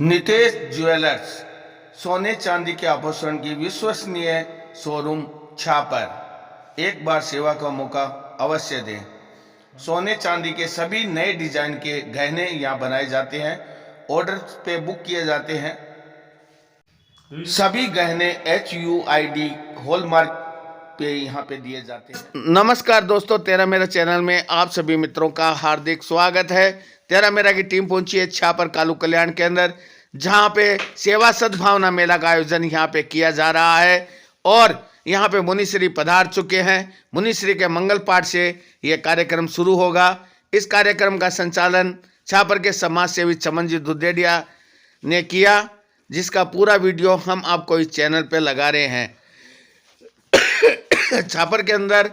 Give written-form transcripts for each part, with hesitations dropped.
Nitesh jewellers सोने चांदी के आभूषण की विश्वसनीय शोरूम छापर। एक बार सेवा का मौका अवश्य दें। सोने चांदी के सभी नए डिजाइन के गहने यहाँ बनाए जाते हैं, ऑर्डर पे बुक किए जाते हैं। सभी गहने HUID हॉलमार्क पे यहाँ पे दिए जाते हैं। नमस्कार दोस्तों, तेरा मेरा चैनल में आप सभी मित्रों का हार्दिक स्वागत है। तेरा मेरा की टीम पहुंची है छापर कालू कल्याण के अंदर, जहां पे सेवा सद्भावना मेला का आयोजन यहाँ पे किया जा रहा है और यहाँ पे मुनिश्री पधार चुके हैं। मुनिश्री के मंगल पाठ से ये कार्यक्रम शुरू होगा। इस कार्यक्रम का संचालन छापर के समाज सेवी चमन जी दुधेड़िया ने किया, जिसका पूरा वीडियो हम आपको इस चैनल पे लगा रहे हैं। छापर के अंदर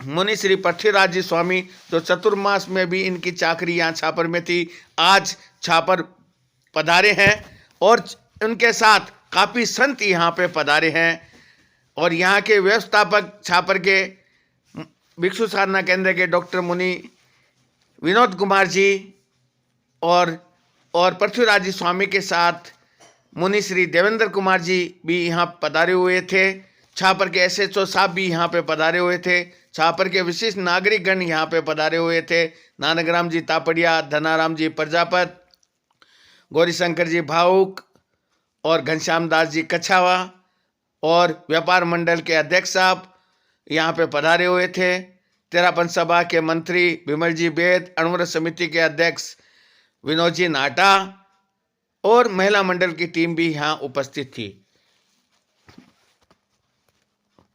मुनि श्री पृथ्वीराज जी स्वामी, जो चतुर्मास में भी इनकी चाकरी यहाँ छापर में थी, आज छापर पधारे हैं और उनके साथ काफ़ी संत यहाँ पे पधारे हैं। और यहाँ के व्यवस्थापक छापर के भिक्षु साधना केंद्र के डॉक्टर मुनि विनोद कुमार जी और पृथ्वीराज जी स्वामी के साथ मुनि श्री देवेंद्र कुमार जी भी यहाँ पधारे हुए थे। छापर के SHO साहब भी यहाँ पे पधारे हुए थे। छापर के विशिष्ट नागरिक गण यहाँ पे पधारे हुए थे। नानकराम जी तापड़िया, धनाराम जी प्रजापत, गौरीशंकर जी भावुक और घनश्याम दास जी कछावा और व्यापार मंडल के अध्यक्ष साहब यहाँ पे पधारे हुए थे। तेरापन सभा के मंत्री विमल जी बेद, अणुव्रत समिति के अध्यक्ष विनोद जी नाटा और महिला मंडल की टीम भी यहाँ उपस्थित थी।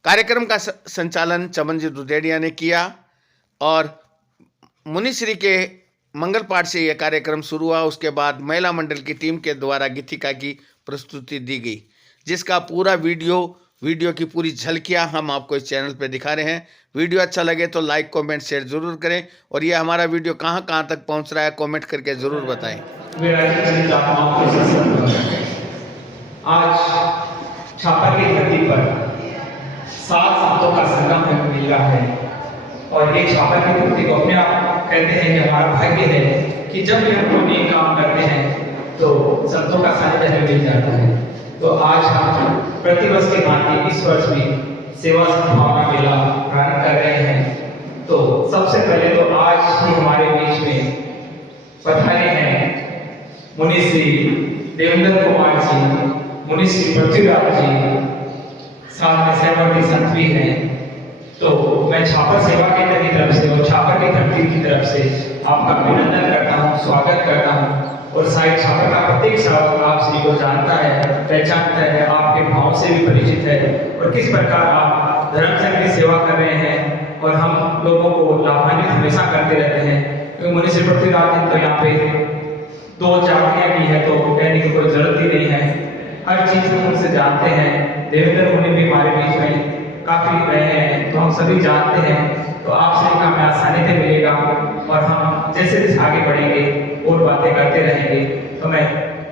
कार्यक्रम का संचालन चमन जी दुधेड़िया ने किया और मुनिश्री के मंगल पाठ से यह कार्यक्रम शुरू हुआ। उसके बाद महिला मंडल की टीम के द्वारा गीतिका की प्रस्तुति दी गई, जिसका पूरा वीडियो की पूरी झलकियां हम आपको इस चैनल पे दिखा रहे हैं। वीडियो अच्छा लगे तो लाइक कमेंट शेयर जरूर करें और ये हमारा वीडियो कहां तक पहुंच रहा है कमेंट करके जरूर बताएं। आज छापर की धरती पर 7 संतों का संगम मिल रहा है और ये छापर की धरती को अपने आप कहते हैं कि हमारा भाग्य है कि जब भी हम कोई नेक काम करते हैं तो संतों का सानिध्य मिल जाता है। तो आज हम प्रतिवर्ष के भांति इस वर्ष भी सेवा सद्भावना मेला प्रारंभ कर रहे हैं। तो सबसे पहले तो आज ही हमारे बीच में पधारे हैं मुनि श्री देवेंद्र कुमार जी, मुनि श्री पृथ्वीराज जी, साथ में सहवर्ती संत भी हैं। तो मैं छापर सेवा केंद्र की तरफ से और छापर की धरती की तरफ से आपका अभिनंदन करता हूँ, स्वागत करता हूँ। और शायद छापर का प्रत्येक श्रावक आप सभी को जानता है, पहचानता है, आपके भाव से भी परिचित है और किस प्रकार आप धर्म संघ की सेवा कर रहे हैं और हम लोगों को लाभान्वित हमेशा करते रहते हैं। क्योंकि मुनि श्री पृथ्वीराज जी तो यहाँ पे 2 चाकरियां की है तो कहने की कोई जरूरत ही नहीं है, हर चीज हम उनसे जानते हैं। देवेंद्र मुनि भी हमारे बीच में काफी रहे हैं तो हम सभी जानते हैं। तो आप सभी का हमें सानिध्य मिलेगा और हम जैसे जैसे आगे बढ़ेंगे और बातें करते रहेंगे। तो मैं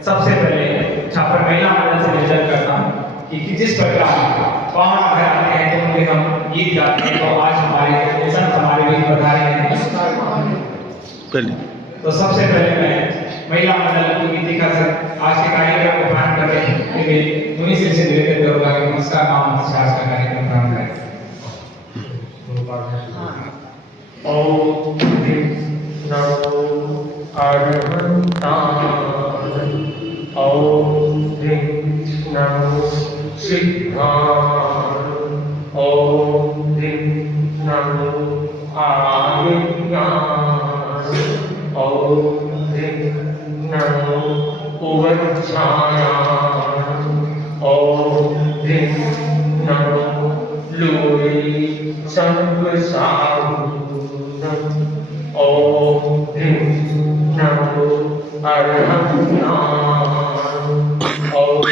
सबसे पहले छापर महिला मंडल से निवेदन करता हूँ कि जिस प्रकार पावन घर आते हैं तो उनके हम गीत गाते हैं। तो आज हमारे संत हमारे बीच पधारे हैं। तो सबसे पहले मैं महिला मंडल की गीतिका से आज के कार्यक्रम को प्रारंभ कर रहे हैं। मुनि श्री से निवेदन करूंगा कि नमस्कार नाम आज का कार्यक्रम प्रारंभ करें। ओम नमो अरहंताय, ओम नमो सिद्धाय, ओम नमो आर्याय, ओम नमो उवच्छाय, ओम नमो लोये सर्वसाधुनां, ओम नमो अरहंताय, ओम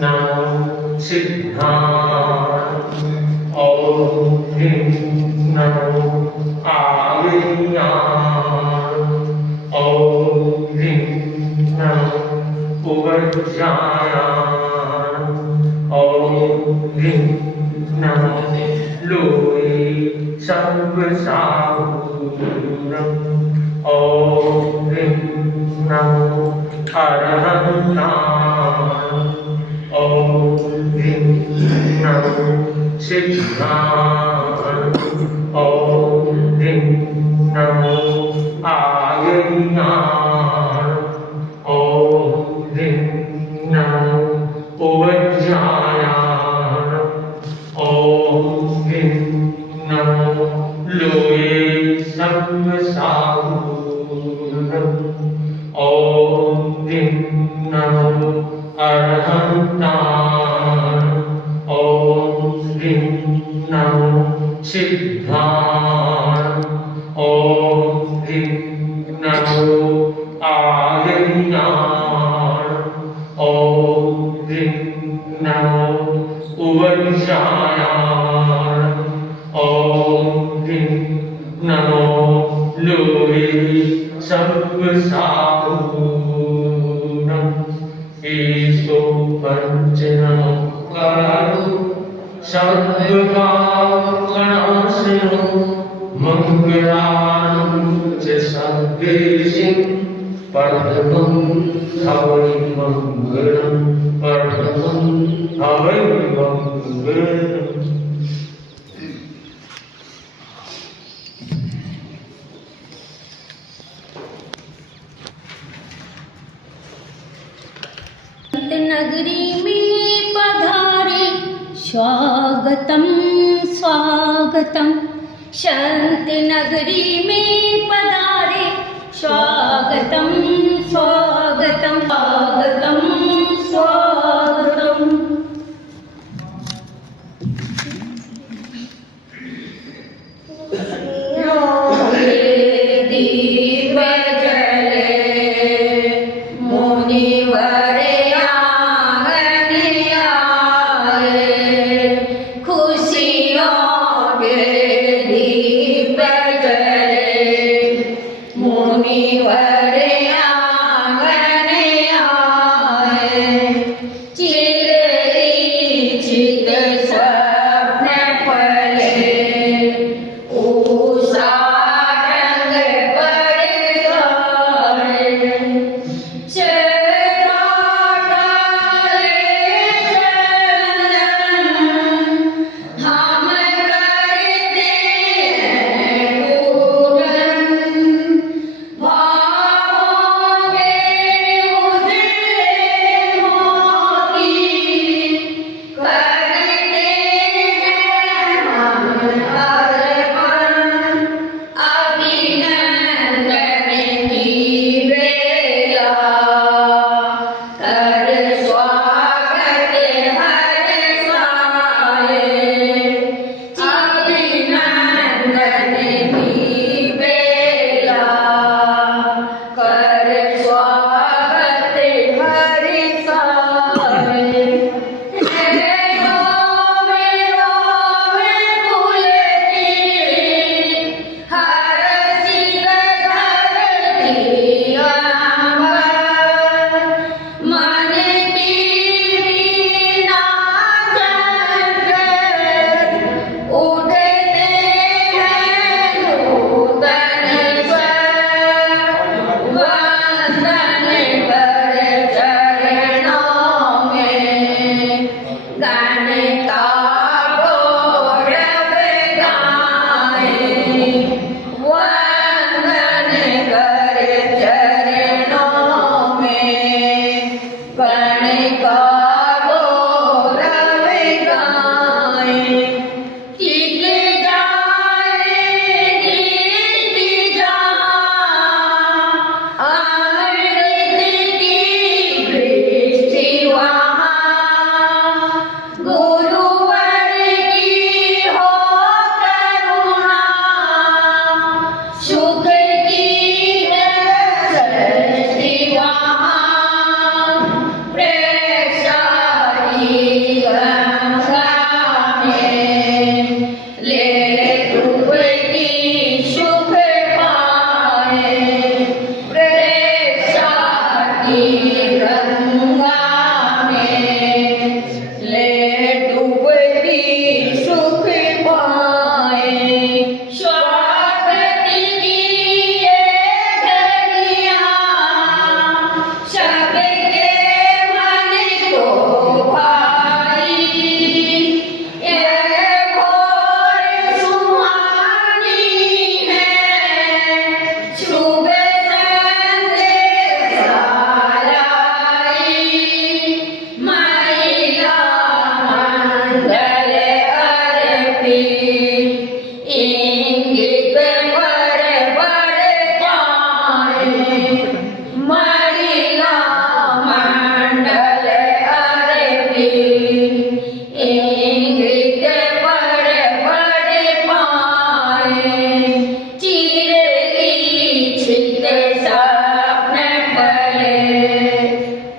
नमो सिद्धाय, ओम नमो आर्याय, ओम नमो उवच्छाय, ओम नमो लोये सर्वसाधुनां, ओम नमो अरहं नाम ओम ह्रीं नमो सिद्धाय ओम ह्रीं नमो आयर्याय ओम ह्रीं नमो उपज्ञायाय ओम ह्रीं नमो लोये सर्वसाधूनम् ओम ह्रीं नमो अरहन्ताय ओम ह्रीं नमो सिद्धाय ओम ह्रीं नमो आयर्याय ओम ह्रीं नमो उपज्ञायाय ओम ह्रीं नमो लोये सर्वसाधूनम् ईशो पंचनमो सर्वकामनाशनो मंगलानं च सर्वेषां परमं हवै मंगलं परमं हवै मंगलम्। नगरी में पधारे स्वागतम स्वागतम। शांत नगरी में पधारे स्वागतम स्वागतम स्वागतम स्वागतम। दीप जले मुनिवर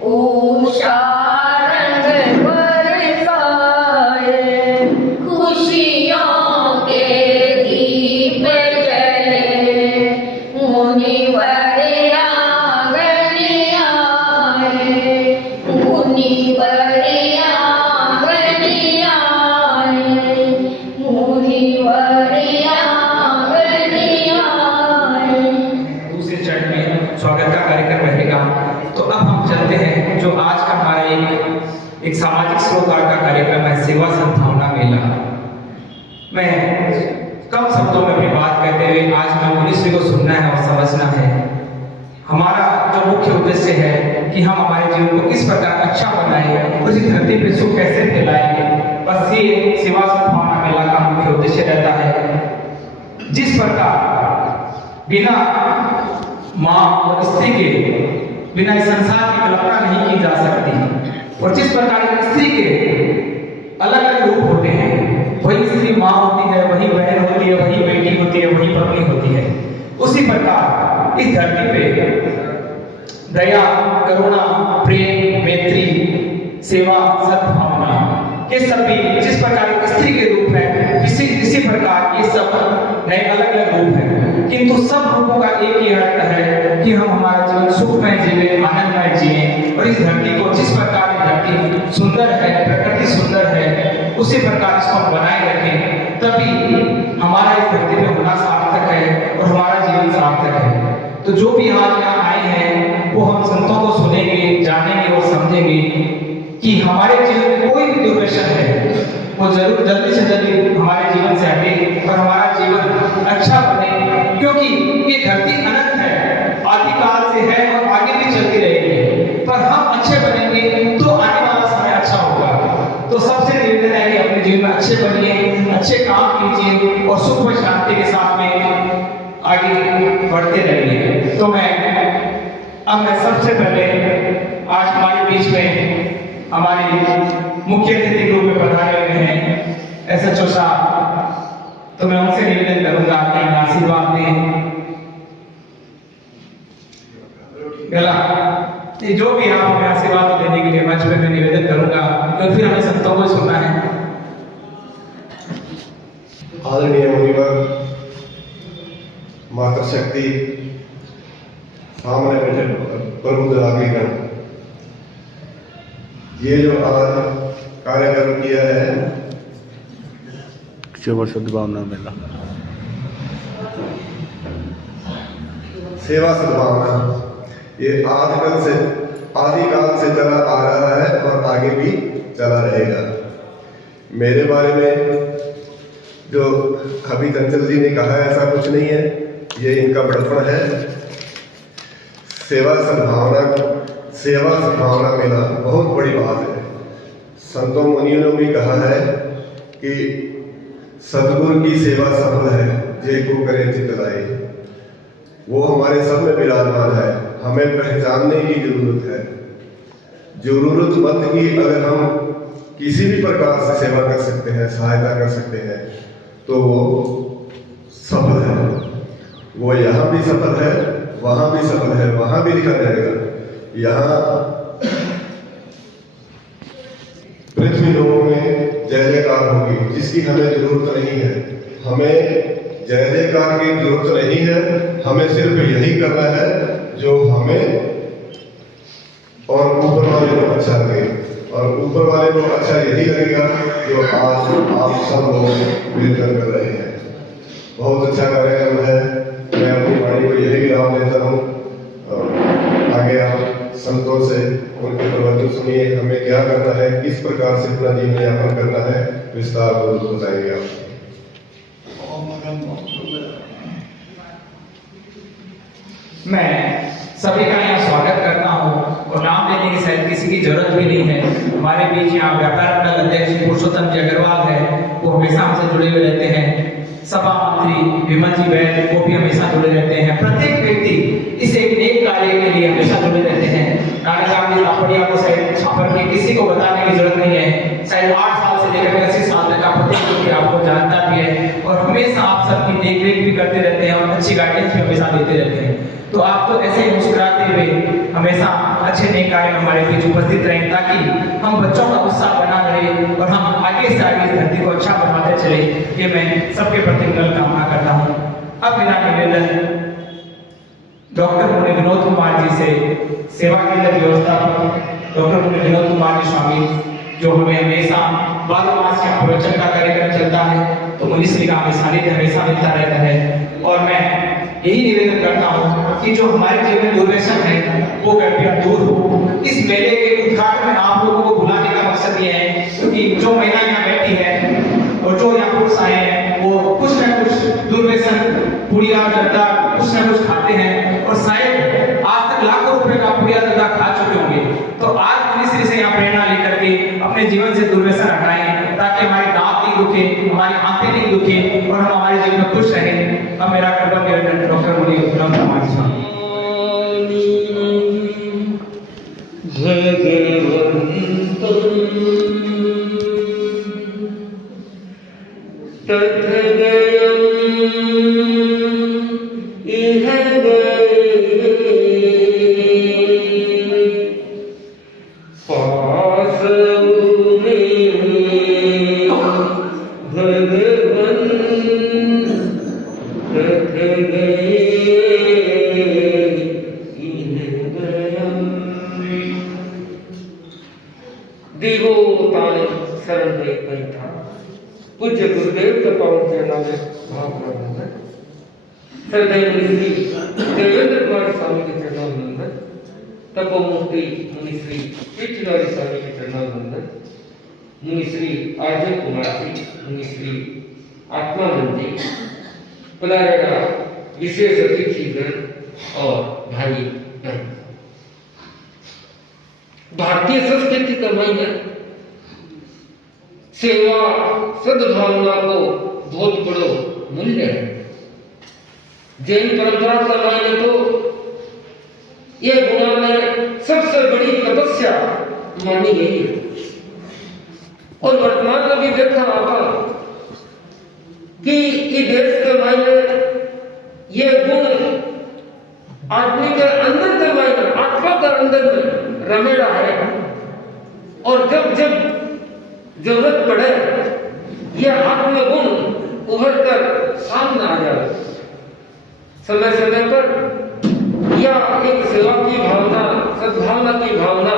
उषा रंग बरसाए, खुशियों के दीप जले, मुनिवर आंगन आए, मुनिवर आंगन आए, मुनिवर आंगन आए। दूसरे चरण में स्वागत का कार्यक्रम रहेगा। तो अब हम चलते हैं जो आज का हमारा एक सामाजिक सरोकार का कार्यक्रम है, सेवा सद्भावना मेला। मैं कम शब्दों में अपनी बात कहते हुए आज मैं मुनिश्री को सुनना है और समझना है। हमारा जो मुख्य उद्देश्य है कि हम हमारे जीवन को किस प्रकार अच्छा बनाए और इस धरती पे सुख कैसे फैलाएंगे, बस ये सेवा सद्भावना मेला का मुख्य उद्देश्य रहता है। जिस प्रकार बिना माँ और स्त्री के बिना इस संसार की कल्पना नहीं की जा सकती, और जिस प्रकार एक स्त्री के अलग अलग रूप होते हैं, वही स्त्री माँ होती है, वही बहन होती है, वही बेटी होती है, वही पत्नी होती है, उसी प्रकार इस धरती पे दया, करुणा, प्रेम, मैत्री, सेवा, सद्भावना ये सभी जिस प्रकार एक स्त्री के रूप है, इसी प्रकार ये सब नए अलग अलग रूप हैं, किंतु सब रूपों का एक ही अर्थ है कि हम हमारा जीवन सुखमय जीवे, आनंदमय जिए, और इस धरती को जिस प्रकार ये धरती सुंदर है, प्रकृति सुंदर है, उसी प्रकार इसको हम बनाए रखें, तभी हमारा इस धरती पे होना सार्थक है और हमारा जीवन सार्थक है। तो जो भी आज यहाँ आए हैं वो हम संतों को सुनेंगे, जानेंगे और समझेंगे कि हमारे जीवन में कोई भी दुर्दशा है वो जरूर जल्दी से जल्दी हमारे जीवन से हटे और हमारा जीवन अच्छा बने, क्योंकि ये धरती अनंत है, आदिकाल से है और आगे भी चलती रहेगी। पर हम अच्छे बनेंगे तो आने वाला समय अच्छा होगा। तो सबसे निवेदन है कि अपने जीवन में अच्छे बनिए, अच्छे काम कीजिए और सुख व शांति के साथ में आगे बढ़ते रहिए। तो मैं सबसे पहले आज हमारे बीच में हमारे मुख्य अतिथि के रूप में पधारे हुए हैं SHO साहब, तो मैं उनसे निवेदन करूंगा कि हमें आशीर्वाद दें। जो भी आप हमें आशीर्वाद देने के लिए मंच पे मैं निवेदन करूंगा, तो फिर हमें संतों को सुनना है। आदरणीय मुनिवर, मातृशक्ति, सामने बैठे प्रबुद्ध नागरिकगण, ये जो आज कार्यक्रम किया है सेवा सद्भावना मेला, सेवा सद्भावना, ये आदिकाल से चला आ रहा है और आगे भी चला रहेगा। मेरे बारे में जो कभी चंचल जी ने कहा है ऐसा कुछ नहीं है, ये इनका बड़प्पन है। सेवा सद्भावना मेला बहुत बड़ी बात है। संतों मुनियों ने भी कहा है कि सद्गुरु की सेवा सफल है, जे को करे चित लाए। वो हमारे सब में विराजमान है, हमें पहचानने की जरूरत है। जरूरतमंद की अगर हम किसी भी प्रकार से सेवा कर सकते हैं, सहायता कर सकते हैं, तो वो सफल है। वो यहाँ भी सफल है, वहाँ भी सफल है, वहाँ भी लिखा जाएगा। यहाँ पृथ्वी लोगों में जय जयकार होगी, जिसकी हमें जरूरत नहीं है। हमें जय जयकार की जरूरत नहीं है, हमें सिर्फ यही करना है जो हमें और ऊपर वाले को अच्छा लगे, और ऊपर वाले को अच्छा यही लगेगा जो आज आप सब लोग मिलकर कर रहे हैं। बहुत अच्छा कार्यक्रम है। मैं अपनी वाणी को यही विराम देता हूँ, और आगे आप संतों से उनके प्रवचन सुनिए, हमें क्या करना है, किस प्रकार से अपना जीवन यापन करना है, विस्तार पूर्वक बताएंगे आप। मैं सभी का यहाँ स्वागत करता हूँ, और नाम लेने की शायद किसी की जरूरत भी नहीं है। हमारे बीच यहाँ व्यापार मंडल अध्यक्ष पुरुषोत्तम जी अग्रवाल है, वो हमेशा हमसे जुड़े हुए रहते हैं। सभा मंत्री विमल जी बैद वो भी हमेशा जुड़े रहते हैं। प्रत्येक व्यक्ति इस एक नेक कार्य के लिए हमेशा जुड़े रहते हैं। को शायद छापर के किसी को बताने की जरूरत नहीं है। शायद 8 साल से लेकर 80 साल तक का प्रत्येक व्यक्ति आपको जानता भी है, और हमेशा आप सबकी देखरेख भी करते रहते हैं और अच्छी गाइडेंस भी हमेशा देते रहते हैं। तो आप तो ऐसे ही मुस्कुराते हुए हमेशा अच्छे नेक कार्य में हमारे बीच उपस्थित रहें, ताकि हम बच्चों का उत्साह बना रहे और हम आगे से आगे इस धरती को अच्छा बनाते चले। ये मैं सबके प्रति मंगल कामना करता हूँ। अब मेरा निवेदन डॉक्टर मुनि विनोद कुमार जी से, सेवा केंद्र व्यवस्थापक डॉक्टर मुनि विनोद कुमार जी स्वामी, जो हमें हमेशा 12 मास का प्रवचन का कार्यक्रम चलता है, तो मुनिश्री का हमें सानिध्य हमेशा मिलता रहता है। और मैं यही निवेदन करता हूँ कि जो हमारे जीवन में दुर्व्यसन है वो कृपया दूर हो। इस मेले के उद्घाटन में आप लोगों को बुलाने का मकसद ये है, क्योंकि जो महिला यहाँ बैठी है और जो यहाँ पुरुष आए हैं वो कुछ न कुछ दुर्व्यसन, पुड़िया जर्दा कुछ न कुछ खाते हैं, और शायद आज तक लाखों रुपए का पुड़िया जर्दा खा चुके होंगे। तो आज मुनिश्री से यहाँ प्रेरणा लेकर के अपने जीवन से दुर्व्यसन हटाएं, ताकि हमारे दांत नहीं दुखे, हमारी आंखें नहीं दुखे और हम हमारे जीवन में खुश रहें। अब मेरा कर्तव्य निवेदन डॉक्टर मुनि विनोद कुमार जी। पूज्य गुरुदेव के पवन चरणों में महाप्रभु है, श्रद्धेय मुनिश्री देवेंद्र कुमार स्वामी के चरणों में वंदन, तपोमूर्ति मुनिश्री पृथ्वीराज स्वामी के चरणों में वंदन, मुनिश्री आर्जन कुमार जी, मुनिश्री आत्मानंद जी, पधारेगा विशेष अतिथिगण और भाई बहन। भारतीय संस्कृति का मायने सेवा सद्भावना को बहुत बड़ो मूल्य है। जैन परंपरा का मायने तो ये गुणा में सबसे बड़ी तपस्या मानी गई है। और वर्तमान में भी देखा होगा कि इस देश के मायने ये गुण आदमी के अंदर के मायने, आत्मा के अंदर में रमेड़ा है, और जब जब जरूरत पड़े यह आत्म गुण उभर कर सामने आ जाए। समय समय पर यह एक सेवा की भावना, सद्भावना की भावना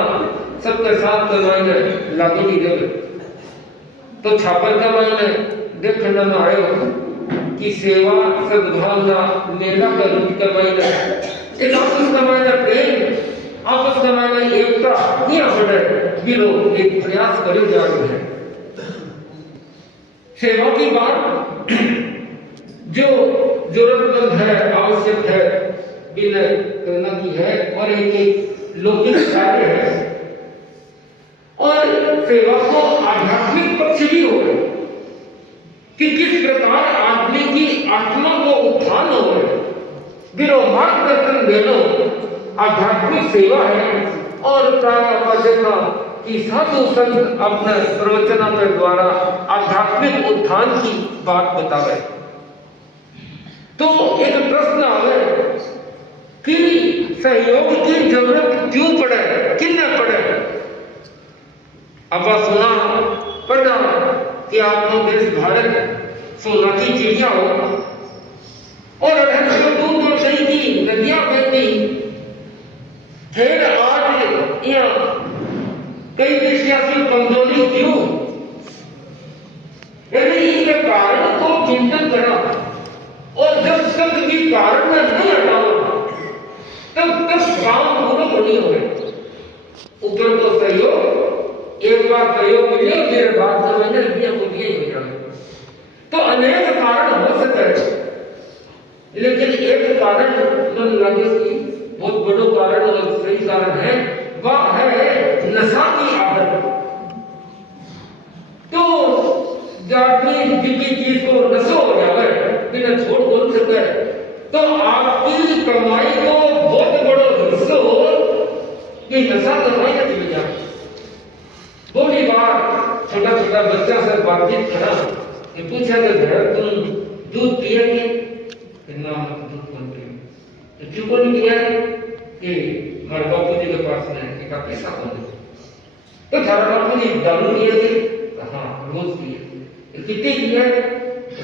सबके साथ करवाने लागू की जब तो छापर का मायने देखने में आयो कि सेवा सद्भावना मेला का रूप का मायने एक आपस का मायने प्रेम, आपस का मायने एकता यह बढ़े बिलो एक प्रयास करे जा रहे हैं। सेवा की बात जो जरूरतमंद है, आवश्यक है, विनय करना की है और एक लौकिक कार्य है। और सेवा को आध्यात्मिक पक्ष भी हो कि किस प्रकार आदमी की आत्मा को उत्थान हो बिलो मार्गदर्शन देना आध्यात्मिक सेवा है। और देखा कि साधु संत अपने प्रवचनों के द्वारा आध्यात्मिक उत्थान की बात बतावे, तो एक प्रश्न आवे कि सहयोग की जरूरत क्यों पड़े, किन्ने पड़े। अब सुना पढ़ा कि आपको देश भारत सोना की चिड़िया हो और दूर दूर सही की नदियां बहती, फिर आज यहाँ कई देशवासी कमजोरी क्यों, यदि इनके कारण को चिंतन करा और जब तक भी कारण में नहीं हटाओ तब तक काम पूरा नहीं होगा। ऊपर तो सहयोग, एक बार सहयोग मिले मेरे बाद में मैंने रुपया को दिए हो जाए। तो अनेक कारण हो सकते हैं, लेकिन एक कारण मन लगे कि बहुत बड़ो कारण और सही कारण है, वह है नशा की आदत। तो जाती जिनकी चीज को नशा हो जाए बिना छोड़ बोल सके, तो आपकी कमाई को बहुत बड़ा हिस्सा हो कि नशा कमाई का चली जाए। थोड़ी बार छोटा छोटा बच्चा से बातचीत करा कि पूछा कि घर तुम दूध पिएंगे, दूध कौन पिए, क्यों कौन पिया कि हमारे बापू जी के पास में एक पैसा हो गया तो थारा बापू जी दारू लिए थे हाँ रोज पिए थे कितने किया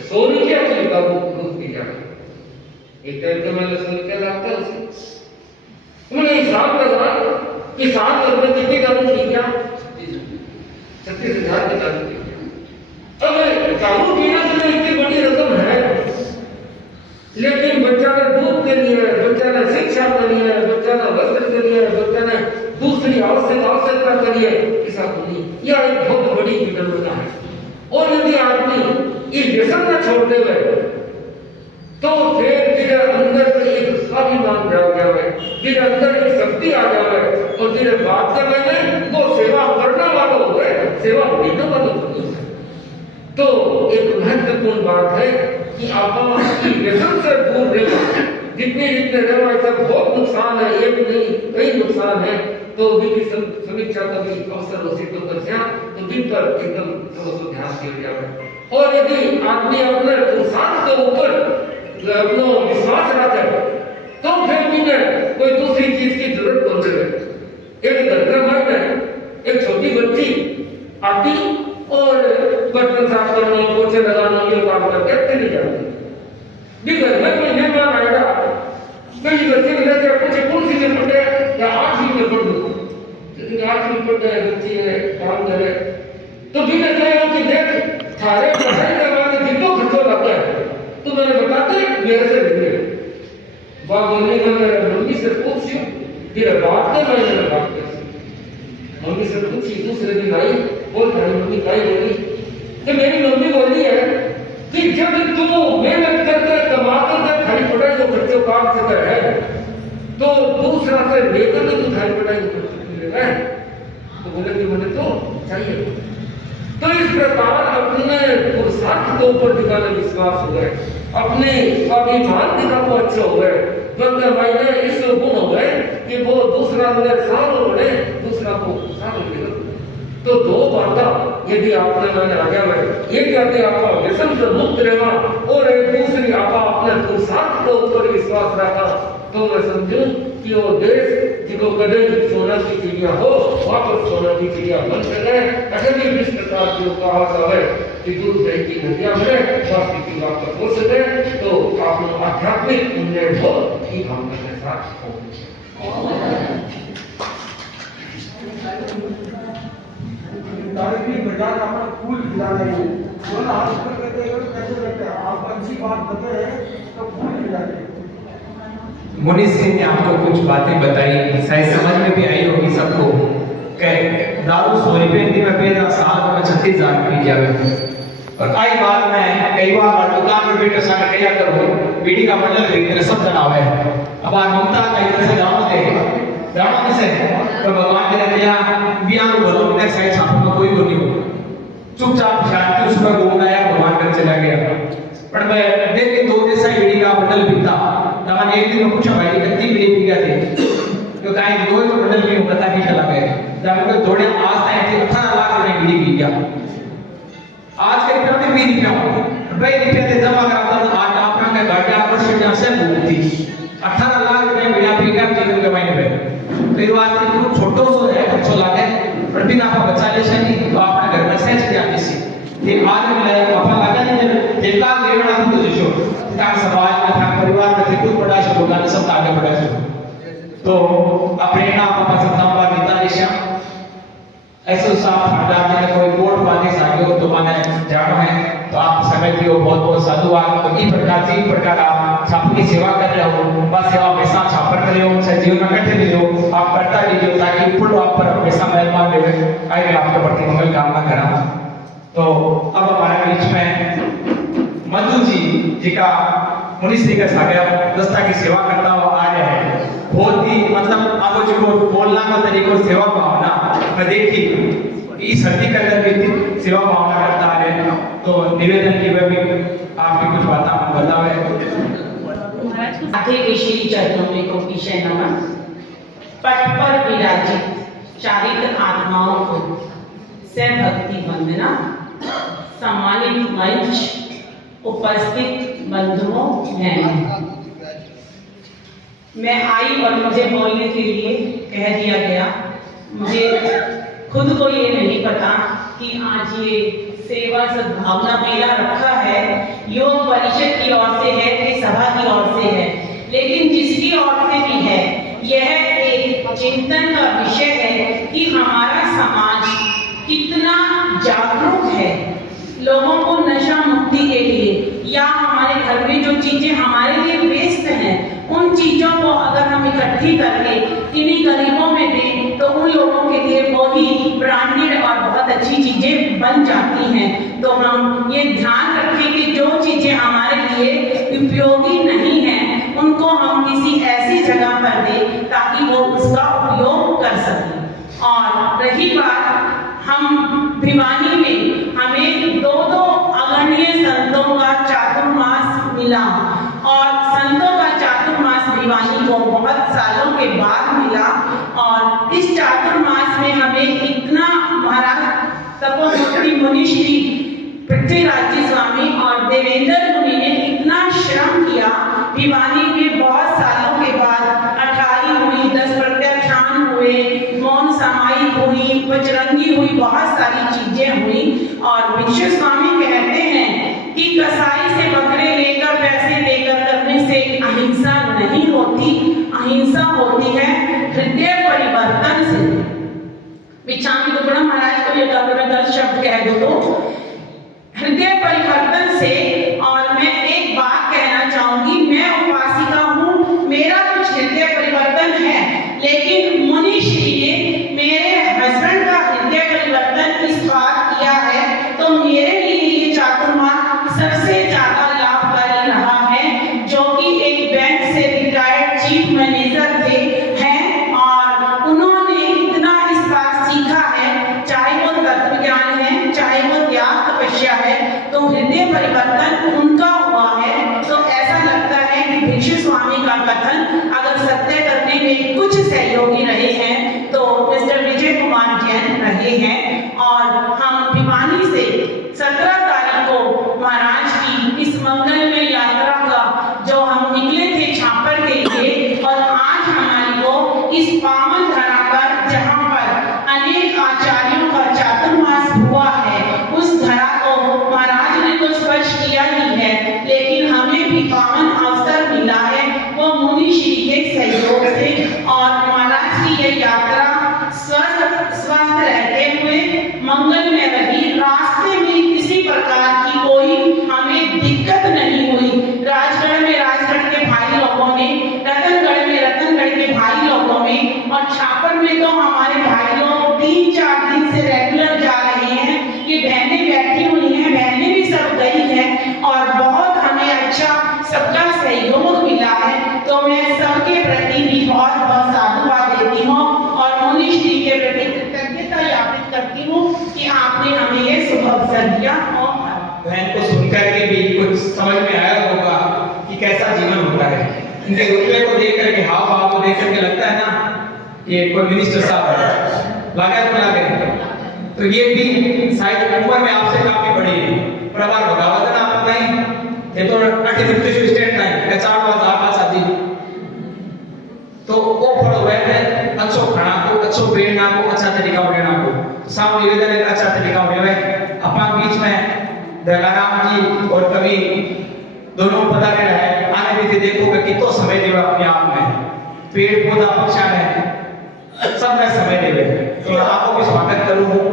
100 रुपया कोई बाबू रोज पी जाता एक टाइम तो मैंने 100 रुपया लगता है उसे मैंने हिसाब लगा कि 7 रुपये कितने दारू पी गया 36,000 के दारू पी गया अब दारू पीना तो इतनी बड़ी रकम है लेकिन बच्चा ने दूध के लिए बच्चा ने शिक्षा के लिए बच्चा ने वस्त्र के लिए बच्चा ने दूसरी आवश्यकता के लिए ऐसा नहीं यह एक बहुत बड़ी विडंबना है और यदि आदमी इस व्यसन न छोड़ देवे तो फिर तेरे अंदर से एक स्वाभिमान जाग जावे तेरे अंदर एक शक्ति आ जावे और तेरे बात का मैंने वो सेवा करने वाला हुए सेवा देने वाला हुए तो एक महत्वपूर्ण बात है कि आप व्यसन से दूर रहो जितने रहो ऐसा बहुत नुकसान है एक नहीं कई नुकसान है तो भी समीक्षा कभी अवसर हो तो कर तो दिन पर एकदम थोड़ा ध्यान दिया जाए और यदि आदमी अपने पुरुषार्थ के ऊपर अपना विश्वास रखे तो फिर भी कोई दूसरी चीज की जरूरत पड़ रही एक घर में एक छोटी बच्ची आती और बर्तन साफ करना पोछे लगाना ये काम करके चली जाती भी घर में कोई मेहमान आएगा कई बच्चे को लेकर पूछे कौन सी में पढ़े या 8वीं में पढ़ दो लेकिन 8वीं पढ़ गए बच्ची है काम करे तो भी मैं कह रहा हूँ कि देख थारे पढ़ाई के बाद जितना खर्चो लगता है तो मैंने बताते मेरे से मिले बात बोलने का मेरे मम्मी से पूछी फिर बात कर मैंने बात कर मम्मी से पूछी दूसरे दिन आई बोल थारी मम्मी काय बोली तो मेरी मम्मी बोली है कि जब तुम मेहनत करके कमाते थे थारी पढ़ाई को खर्चो काम से कर है तो दूसरा से लेकर तो थारी पढ़ाई को खर्चो मिलेगा तो बोले कि मुझे तो चाहिए तो इस प्रकार अपने पुरुषार्थ के ऊपर दिखाने विश्वास हो गए अपने स्वाभिमान दिखाना अच्छे हो गए बंदर भाई ने इस गुण हो गए कि वो दूसरा मिले साल बने दूसरा को साल मिले तो दो बातें यदि आपने मैंने आगे बढ़े एक कहते आपका व्यसन से मुक्त रहना और एक दूसरी आपका अपने पुरुषार्थ के ऊपर विश्वास रखा तो मैं समझूं कि वो देश जिसको कदे सोना की चिड़िया हो वापस सोना की चिड़िया बन सके ऐसे भी इस प्रकार जो कहा जाए कि दूध दही की नदियां में स्वास्थ्य की वापस हो सके तो आप आध्यात्मिक उन्नयन हो की भावना के साथ हो बाजार अपना फूल खिलाना है बोला हॉस्पिटल करते हैं कैसे करते हैं आप अच्छी बात बताए तो फूल खिलाते हैं मुनीष जी ने आपको कुछ बातें बताई शायद समझ में भी आई होगी सबको दारू 100 रुपये में पेदा साल में 36,000 पी जावे और कई बार मैं कई बार दुकान में बैठे सारे कया करो बीड़ी का बंडल खरीदने सब जनावे अब आज ममता का इधर से जानो कैसे तो भगवान ने दिया बियान बोलो इधर साइड छापो में कोई नहीं हो चुपचाप शांति उस पर घूम आया भगवान कर चला गया पर मैं देख के 2 जैसा बीड़ी का बंडल पीता तब मैंने एक दिन में पूछा भाई कितनी बीड़ी पी गया थे तो कहीं 2 तो बंडल में बता के चला गया जब मैं थोड़े आज तक 18 लाख रुपए बीड़ी पी गया आज के रुपये में 20 रुपया भाई रुपये से जमा कराता था आज आपका का घाटा पर से से भूखती 18 लाख रुपए बीड़ी पी गया 3 के महीने में तो ये वास्ते जो छोटो सो है अच्छो लागे पर बिना आप बचा ले सही तो आपने घर में सहज के आने से ये आज मिला है पापा लगा नहीं एक लाख लेवड़ा तो जो का समाज में था परिवार में थे कुछ बड़ा से होगा सब आगे बढ़ा से तो अपने ना पापा सब नाम बात देता दिशा ऐसे साफ हटा के कोई कोट बांधे सागे हो तो माने जानो है तो आप समय दियो बहुत बहुत साधुवाद तो इस प्रकार आप छाप की सेवा कर रहे हो बस सेवा हमेशा छापर कर रहे हो चाहे जीवन में करते भी हो आप करता लीजिए ताकि फुल आप पर हमेशा मेहमान देवे आई मैं आपके प्रति मंगल कामना करा तो अब हमारे बीच में मधु जी का मुनीष जी का सागर दस्ता की सेवा करता हुआ आ रहे हैं बहुत ही मतलब आपको जो बोलना का तरीका सेवा भावना मैं देखी इस सर्दी के अंदर भी सेवा भावना करता है तो निवेदन की वह भी आपकी कुछ बातें बतावे आधे के श्री चरणों में को विषय नमन पट पर विराजित चारित्र आत्माओं को से भक्ति वंदना सम्मानित मंच उपस्थित बंधुओं हैं मैं आई और मुझे बोलने के लिए कह दिया गया। मुझे खुद को ये नहीं पता कि आज ये सेवा सद्भावना मेला रखा है, योग परिषद की ओर से है कि सभा की ओर से है, लेकिन जिसकी ओर से भी है, यह एक चिंतन का विषय है कि हमारा समाज कितना जागरूक है लोगों को नशा मुक्ति के लिए, या हमारे घर में जो चीजें हमारे लिए वेस्ट हैं उन चीजों को अगर हम इकट्ठी करके किन्हीं गरीबों में दें तो उन लोगों के लिए वही ब्रांडेड और बहुत अच्छी चीजें बन जाती हैं। तो हम ये ध्यान रखें कि जो चीजें हमारे लिए उपयोगी नहीं हैं उनको हम किसी ऐसी जगह पर दें ताकि वो उसका उपयोग कर सकें। और रही बात, हम भिवानी में हमें दो अगणिय संतों का चातुर्मास मिला, और संतों का चातुर्मास भिवानी को बहुत सालों के बाद मिला। और इस चातुर्मास में हमें इतना महाराज तपोमुनि मुनि श्री पृथ्वीराज जी स्वामी और देवेंद्र मुनि ने इतना श्रम किया। भिवानी में बहुत सालों के बाद अठाई हुई, 10 प्रत्याख्यान हुए, मौन समाई हुई, बजरंगी हुई, बहुत सारी चीजें हुई। और भिक्षु स्वामी कहते हैं कि कसाई से बकरे लेकर पैसे देकर करने से अहिंसा नहीं होती, अहिंसा होती है हृदय परिवर्तन से। बिचामी दुबड़ा महाराज को ये गदर शब्द कह दो तो हृदय परिवर्तन से। और मैं एक बात कहना चाहूंगी, मैं उपासिका हूँ, मेरा कुछ हृदय परिवर्तन है, लेकिन मुनि श्री ने मेरे हस्बैंड का हृदय परिवर्तन इस बार किया है, तो मेरे लिए ये चातुर्मास सबसे ज्यादा लाभकारी रहा है। जो कि एक बैंक से रिटायर्ड चीफ मैनेजर थे हैं, और उन्होंने इतना इस बार सीखा है, चाहे वो तत्व ज्ञान है, चाहे वो त्याग तपस्या है, तो हृदय परिवर्तन उनका हुआ है। तो ऐसा लगता है कि भिक्षु स्वामी का कथन अगर सत्य करने में कुछ सहयोगी रहे हैं तो मिस्टर विजय कुमार जैन रहे हैं। और हम भिवानी से 17 तारीख को महाराज की इस मंगलमय यात्रा का जो हम निकले थे छापर के लिए, और आज हमारी को इस पावन धरा पर जहाँ पर अनेक आचार्यों का चातुर्मास हुआ है, उस धरा को महाराज ने तो स्पर्श किया ही है, लेकिन हमें भी पावन अवसर मिला है वो मुनि श्री के सहयोग से। और महाराज की यह यात्रा स्वस्थ रहते हुए मंगल में रही, रास्ते में किसी प्रकार की कोई हमें दिक्कत नहीं हुई। राजगढ़ में राजगढ़ के भाई लोगों ने, रतनगढ़ में रतनगढ़ के भाई लोगों ने, और छापर में तो हमारे भाई लोग 3-4 दिन से रेगुलर जा रहे हैं। ये बहनें बैठी हुई हैं, बहनें भी सब गई हैं, और बहुत हमें अच्छा सबका सहयोग मिला है। तो मैं सबके प्रति भी बहुत बहुत साधुवाद देती हूँ और मुनि श्री के प्रति कृतज्ञता ज्ञापित करती हूँ कि आपने हमें ये शुभ अवसर दिया। और बहन को सुनकर के भी कुछ समझ में आया होगा कि कैसा जीवन होता है। इनके रुतबे को देख करके, हाव भाव को देख करके लगता है ना ये कोई मिनिस्टर साहब है, लागे तो ये भी शायद उम्र में आपसे काफी बड़ी है। प्रभार भगावत ना आप नहीं, ये तो 80-50 स्टेट नहीं, 4-5 आदि तो वो फल हुए थे अच्छो खाना को, अच्छो प्रेरणा को, अच्छा तरीका उड़ना को, सब निवेदन एक अच्छा तरीका उड़े। अपन बीच में दयाराम जी और कवि दोनों पधारे रहे, आने भी देखोगे कितो समय देवे अपने आप में, पेड़ पौधा पक्षा में सब में समय देवे। तो आपको भी स्वागत करूं हूं।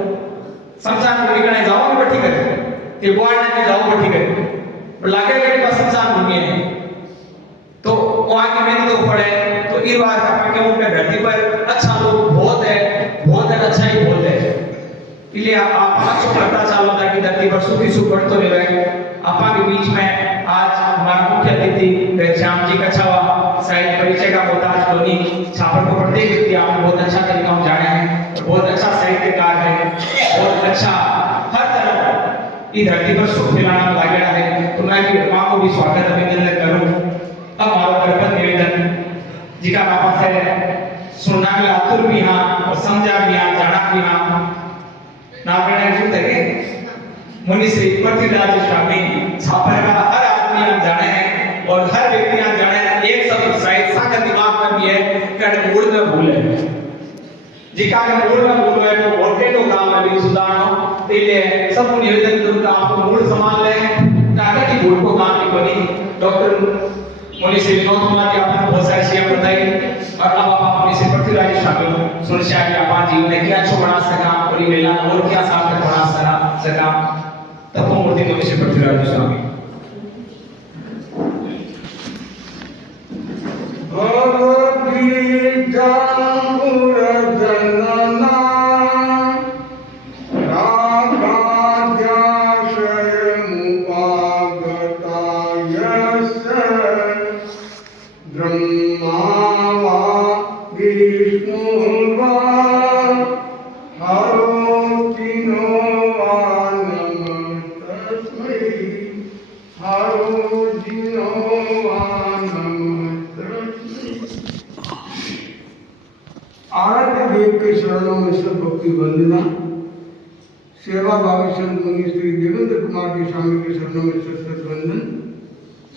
शमशान भूमि का जाओ बैठी करे, ये बोर्ड ने जाओ बैठी करे, लागे के पास शमशान भूमि है तो वहां की मेहनत तो पड़े। तो इस बार का के मुंह पे धरती पर अच्छा लोग बहुत है, अच्छा ही बहुत है। इसलिए आप अच्छो करता चलो ताकि धरती पर सुखी सुख बढ़ते रहे। आपा के बीच में आज हमारा मुख्य अतिथि श्याम जी कछावा साहित्य परिचय का मोहताज कोनी, छापर को प्रत्येक व्यक्ति आपने बहुत अच्छा तरीका में जाने हैं, बहुत अच्छा साहित्यकार है, बहुत अच्छा हर तरफ इस धरती पर सुख फैलाना लागेड़ा है। तो मैं भी मां को भी स्वागत अभिनंदन करूं। अब हमारा कर्तव्य निवेदन जी का वापस है सुनना के आतुर भी हाँ और समझा भी हाँ, जाना भी हाँ। नागरायण जुट है मुनि श्री पृथ्वीराज स्वामी छापर का हर आदमी आप जाने हैं और हर व्यक्ति आप जाने हैं। एक सब शायद संगत दिमाग जिका के मूल में मूल है वो वोटे तो काम है भी सुधारनो तेले सब निवेदन करूँ आपको मूल संभाल ले ताकि की भूल को काम की बनी डॉक्टर मुनि श्री विनोद कुमार जी आपने बहुत सारी चीजें बताई और अब आप अपने से पृथ्वीराज शामिल हो सुनिश्चित कि आप जीवन में क्या अच्छा बना सका और ये मेला और क्या सार्थक बना सका तब मूर्ति मुनि श्री पृथ्वीराज स्वामी आराध्य देव के शरणों में सब भक्ति वंदना। सेवा भावी संत मुनि श्री देवेंद्र कुमार जी स्वामी के शरणों में सत वंदन।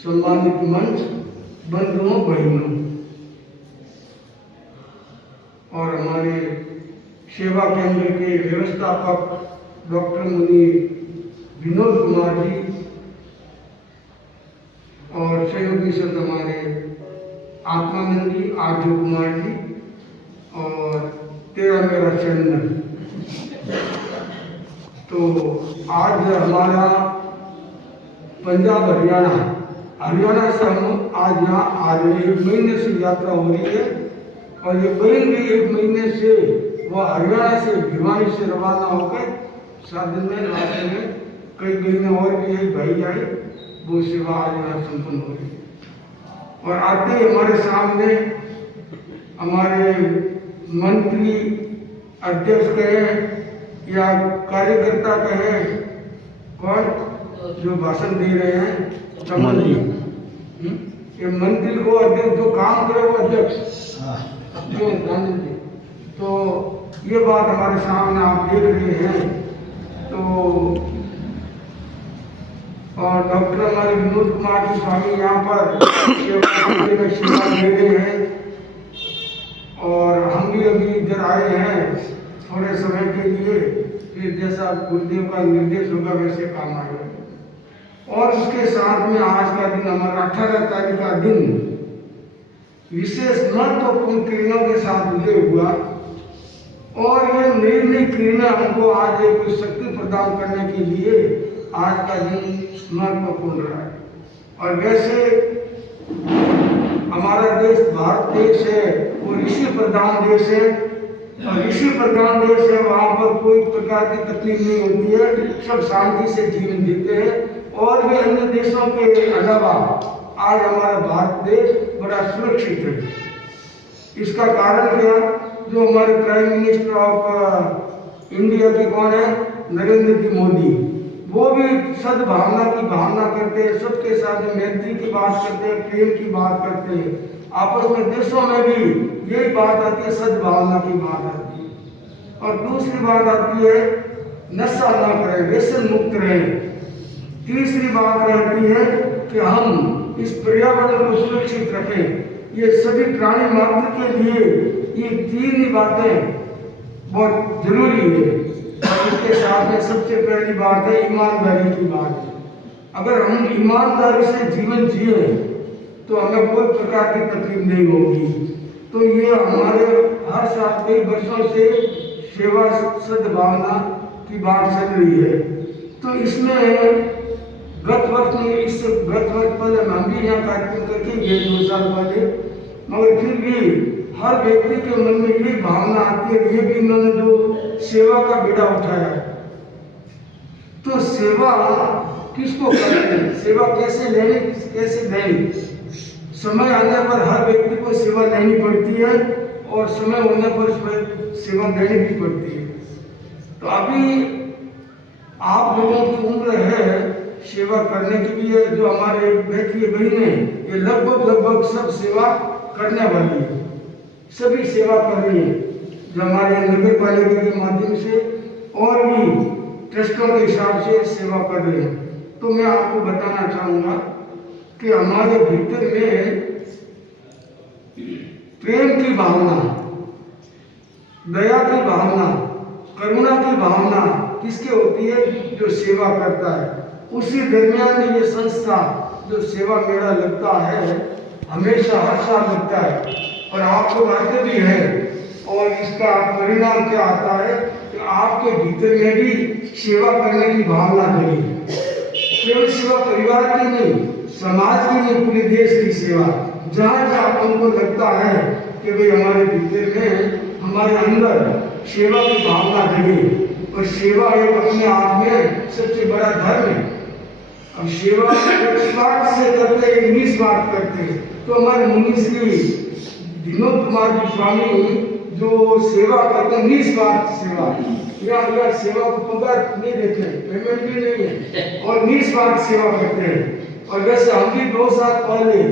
सम्मानित मंच, बंधुओं, बहनों और हमारे सेवा केंद्र के व्यवस्थापक डॉक्टर मुनि विनोद कुमार जी और सहयोगी संत हमारे आत्मानंद जी, आर्जू कुमार जी और तेरा मेरा चंदन। तो आज हमारा पंजाब हरियाणा से हम आज यहाँ आ रहे हैं। 1 महीने से यात्रा हो रही है और ये बहन भी 1 महीने से वह हरियाणा से भिवानी से रवाना होकर साधन में रास्ते में कई बहनें और भी है, भाई आए, वो सेवा आज यहाँ संपन्न हो रही है। और आते ही हमारे सामने हमारे मंत्री, अध्यक्ष कहे या कार्यकर्ता कहे, कौन जो भाषण दे रहे हैं, चमन जी, ये मंत्री को अध्यक्ष जो काम करे वो अध्यक्ष जो तो ये बात हमारे सामने आप देख रहे हैं। तो और डॉक्टर हमारे विनोद कुमार जी स्वामी यहाँ पर सेवा दे रहे हैं और हम भी अभी इधर आए हैं थोड़े समय के लिए, फिर जैसा गुरुदेव का निर्देश होगा वैसे काम आएगा। और उसके साथ में आज का दिन हमारा 18 तारीख का दिन विशेष महत्वपूर्ण किरणों के साथ उदय हुआ और ये नई नई किरणें हमको आज एक शक्ति प्रदान करने के लिए आज का दिन महत्वपूर्ण रहा है। और वैसे हमारा देश भारत देश है, वो ऋषि प्रधान देश है और ऋषि प्रधान देश है, वहाँ पर कोई प्रकार की तकलीफ नहीं होती है, सब शांति से जीवन जीते हैं। और भी अन्य देशों के अलावा आज हमारा भारत देश बड़ा सुरक्षित है। इसका कारण क्या, जो हमारे प्राइम मिनिस्टर ऑफ इंडिया के कौन है, नरेंद्र जी मोदी, वो भी सद्भावना की भावना करते हैं, सबके साथ मैत्री की बात करते हैं, प्रेम की बात करते हैं। आपस में देशों में भी यही बात आती है, सद्भावना की बात आती है। और दूसरी बात आती है नशा ना करें, व्यसन मुक्त रहें। तीसरी बात रहती है कि हम इस पर्यावरण को सुरक्षित रखें। ये सभी प्राणी मात्र के लिए ये 3 ही बातें बहुत जरूरी है। और इसके साथ में सबसे पहली बात है ईमानदारी की बात। अगर हम ईमानदारी से जीवन जिए तो हमें कोई प्रकार की तकलीफ नहीं होगी। तो ये हमारे हर साल कई वर्षों से सेवा सद्भावना की बात चल रही है। तो इसमें गत वर्ष पहले हम भी यहाँ कार्यक्रम करके गए 2 साल पहले, मगर फिर भी हर व्यक्ति के मन में ये भावना आती है, ये भी इन्होंने जो सेवा का बेड़ा उठाया। तो सेवा किसको करते हैं, सेवा कैसे लेनी, कैसे देनी। समय आने पर हर व्यक्ति को सेवा लेनी पड़ती है और समय होने पर सेवा देनी भी पड़ती है। तो अभी आप लोगों की उम्र है सेवा करने के लिए, जो हमारे बैठिए बहने ये लगभग सब सेवा करने वाली है, सभी सेवा कर रही है, जो हमारे नगर पालिका के माध्यम से और भी ट्रस्टों के हिसाब से सेवा कर रहे हैं। तो मैं आपको बताना चाहूँगा कि हमारे भीतर में प्रेम की भावना दया की भावना, करुणा की भावना किसके होती है? जो सेवा करता है। उसी दरमियान ये संस्था जो सेवा मेला लगता है, हमेशा हर साल लगता है और आप लोग आते भी हैं। और इसका परिणाम क्या आता है कि आपके भीतर में भी सेवा करने की भावना जगी। केवल सेवा परिवार की नहीं, समाज की नहीं, पूरे देश की सेवा। जहाँ जहाँ उनको लगता है कि भाई हमारे भीतर में, हमारे अंदर सेवा की भावना जगी, और सेवा एक अपने आप में सबसे बड़ा धर्म है। अब सेवा निस्वार्थ से करते हैं, निस्वार्थ करते हैं। तो हमारे मुनि श्री विनोद कुमार जी स्वामी जो सेवा करते हैं, निस्वार्थ सेवा, या सेवा को पगार नहीं देते हैं, पेमेंट भी नहीं है, और निस्वार्थ सेवा करते हैं। और वैसे हम भी 2 साल पहले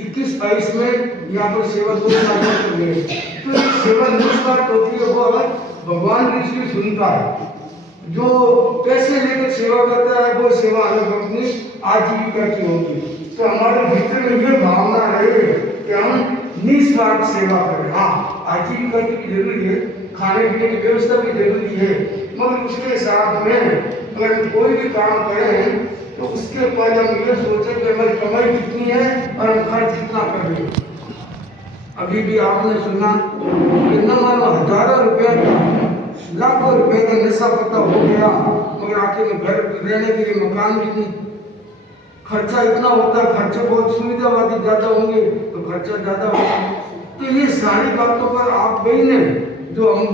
21-22 में यहाँ पर सेवा 2 साल कर रहे हैं। तो सेवा निस्वार्थ होती है, वो भगवान भी इसकी सुनता है। जो पैसे लेकर सेवा करता है वो सेवा अलग अपनी आजीविका की होगी। तो हमारे भीतर में ये भावना रहे कि हम निस्वार्थ सेवा करें। हाँ, आजीविका की भी जरूरी है, खाने पीने की व्यवस्था भी जरूरी है, मगर उसके साथ में अगर कोई भी काम करें तो उसके पहले हम ये सोचें कि हमारी कमाई कितनी है और हम खर्च कितना कर रहे हैं। अभी भी आपने सुना कि न मानो हजारों रुपए का, लाखों रुपए का नशा पता हो गया, मगर आखिर में घर रहने के लिए मकान भी नहीं। खर्चा इतना होता है, खर्चे बहुत सुविधावादी ज्यादा होंगे तो खर्चा ज्यादा होगा। तो ये सारी बातों पर आप बहने, जो हम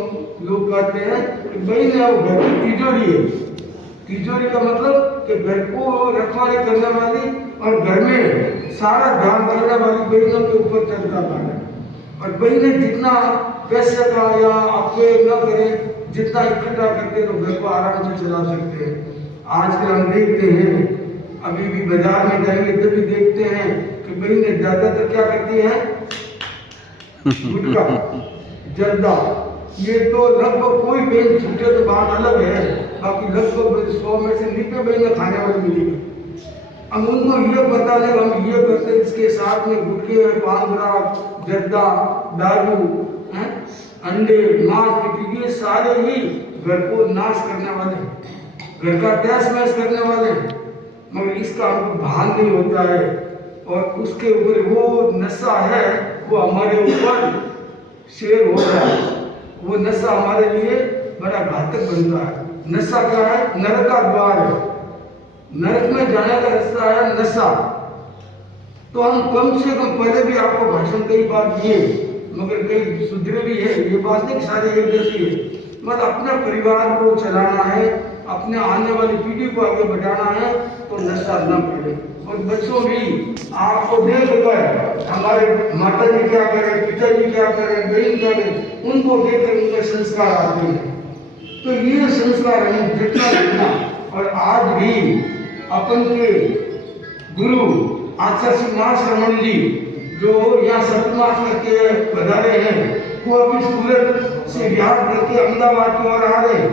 लोग कहते हैं कि बहने वो घर की तिजोरी है। तिजोरी का मतलब कि घर को रखवाली करने वाली और घर में सारा ध्यान रखने वाली बहनों के ऊपर चलता है। और बहने जितना पैसे का या अपव्यय न करें, जितना इकट्ठा करते हैं तो घर को आराम से चला सकते हैं। आजकल हम देखते हैं, अभी भी बाजार में जाएंगे तब भी देखते हैं कि बहनें ज्यादातर क्या करती हैं? गुटखा, जर्दा। ये तो लगभग कोई बहन छूटे तो बात अलग है, बाकी लगभग 100 में से 90 बहनें खाने वाली मिलेगी। अब उनको ये पता नहीं हम ये करते, इसके साथ में गुटखे, पान ग्राफ, जर्दा, दारू, अंडे, मांस, ये सारे ही घर को नाश करने वाले, घर का तहस महस करने वाले, मगर इसका हमको भान नहीं होता है। और उसके ऊपर वो नशा है, वो हमारे ऊपर शेर हो रहा है। वो नशा हमारे लिए बड़ा घातक बनता है। नशा क्या है? नरक का द्वार है, नरक में जाने का रास्ता है नशा। तो हम कम से कम, पहले भी आपको भाषण कई बार दिए, मगर कई सुधरे भी है, ये बात नहीं सारे एक जैसी है। मतलब अपने परिवार को चलाना है, अपने आने वाली पीढ़ी को आगे बढ़ाना है, तो नशा न पड़े। और बच्चों भी आपको देख कर हमारे माता जी क्या करें, पिताजी क्या करें, बहन क्या करें, उनको देखकर उनके संस्कार आते हैं। तो ये संस्कार हमें जितना, और आज भी अपन के गुरु आचार्य महाश्रमण जी जो यहाँ सतमास करके पधारे हैं, वो अभी सूरत से बिहार करके अहमदाबाद की ओर आ रहे हैं।